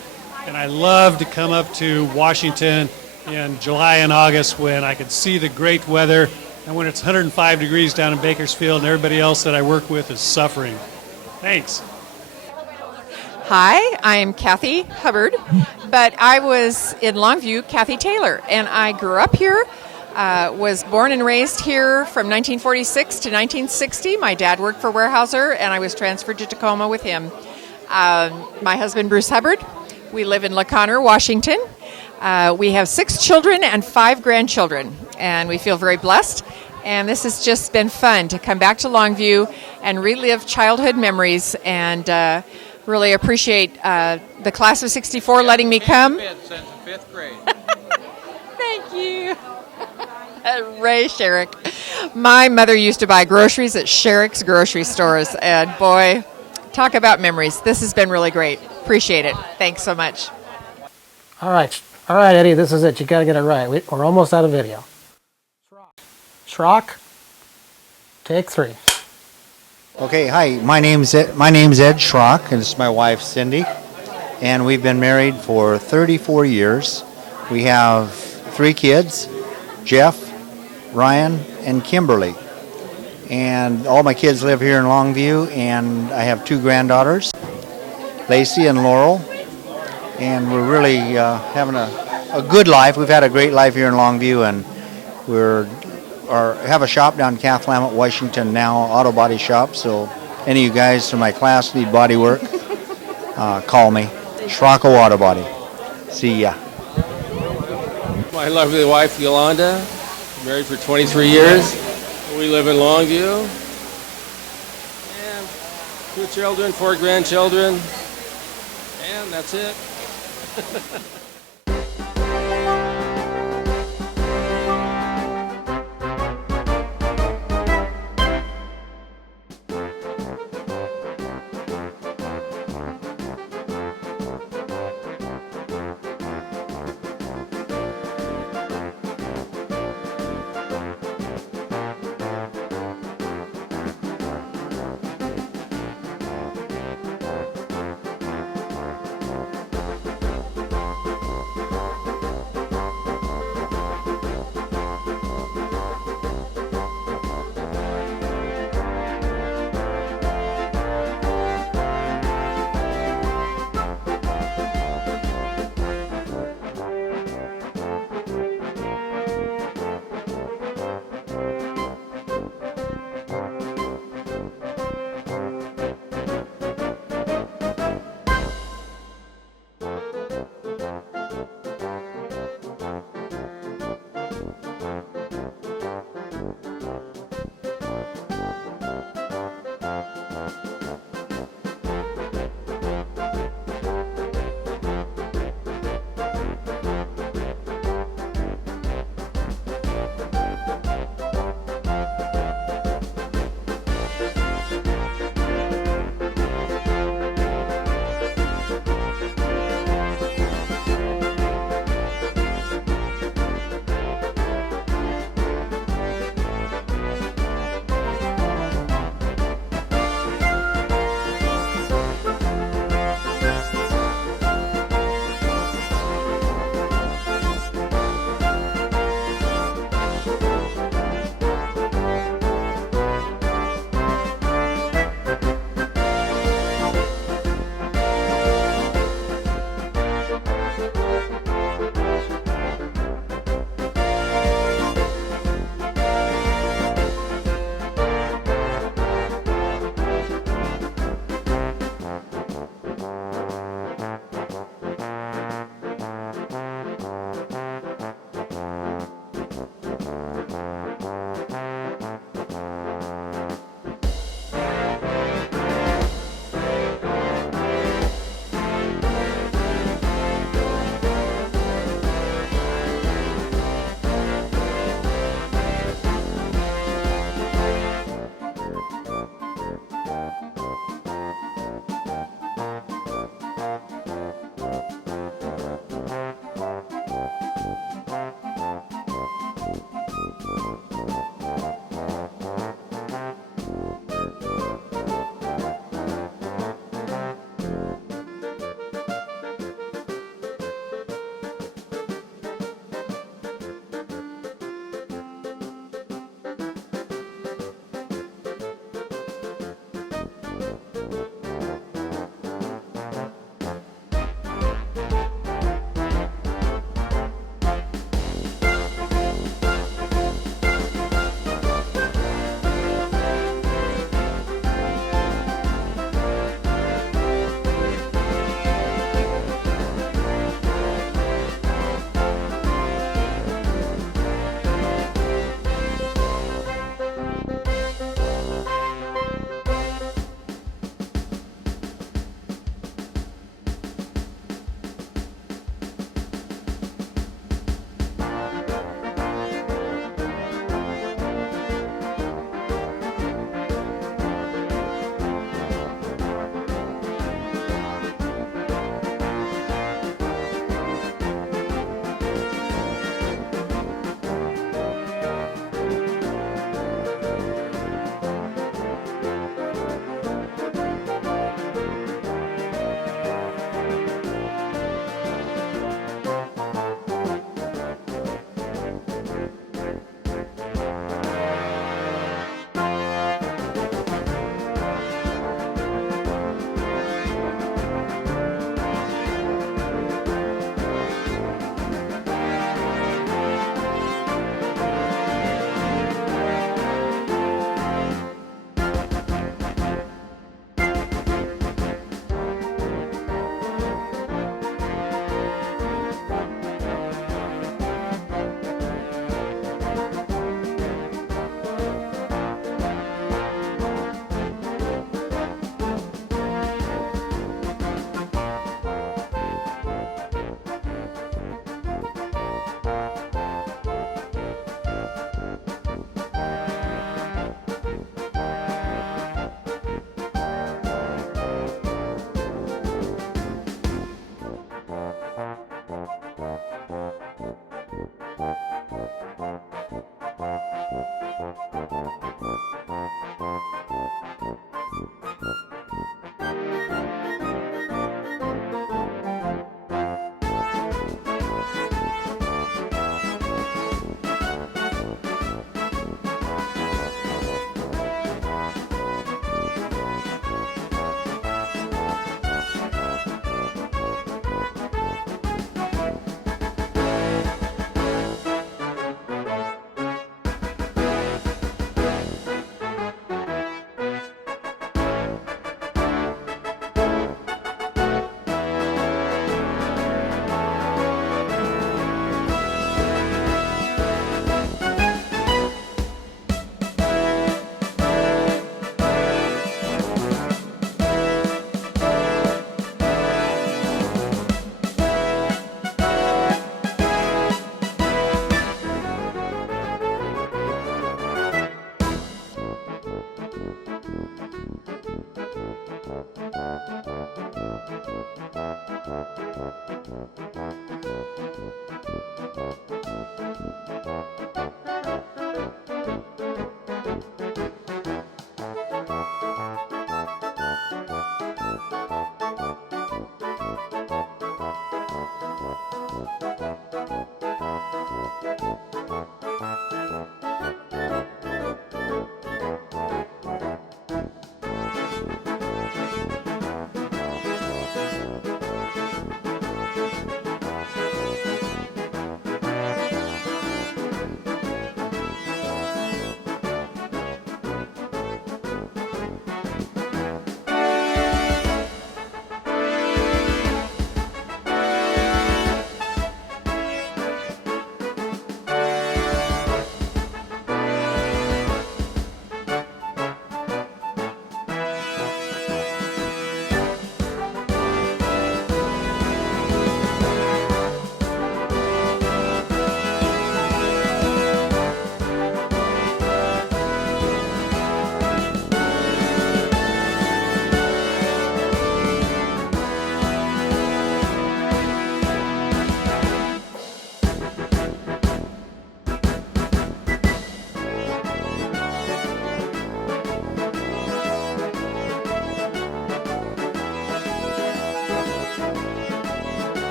and I love to come up to Washington in July and August when I can see the great weather and when it's 105 degrees down in Bakersfield and everybody else that I work with is suffering. Thanks. Hi, I am Kathy Hubbard, but I was in Longview, Kathy Taylor, and I grew up here. Was born and raised here from 1946 to 1960. My dad worked for Weyerhaeuser, and I was transferred to Tacoma with him. My husband, Bruce Hubbard, we live in La Conner, Washington. We have 6 children and 5 grandchildren, and we feel very blessed. And this has just been fun to come back to Longview and relive childhood memories, and really appreciate the class of 64 letting me come. Since 5th grade. Thank you. Ray Sherrick. My mother used to buy groceries at Sherrick's grocery stores, and boy, talk about memories. This has been really great. Appreciate it. Thanks so much. All right, Eddie, this is it. You got to get it right. We're almost out of video. Schrock, take 3. Okay, hi. My name's Ed Schrock, and this is my wife Cindy, and we've been married for 34 years. We have 3 kids, Jeff, Ryan, and Kimberly, and all my kids live here in Longview, and I have 2 granddaughters. Lacey and Laurel, and we're really having a good life. We've had a great life here in Longview, and have a shop down in Cathlammet, Washington now, auto body shop. So any of you guys from my class need body work, call me. Schrocco Auto Body. See ya. My lovely wife, Yolanda, married for 23 years. We live in Longview. And 2 children, 4 grandchildren. And that's it.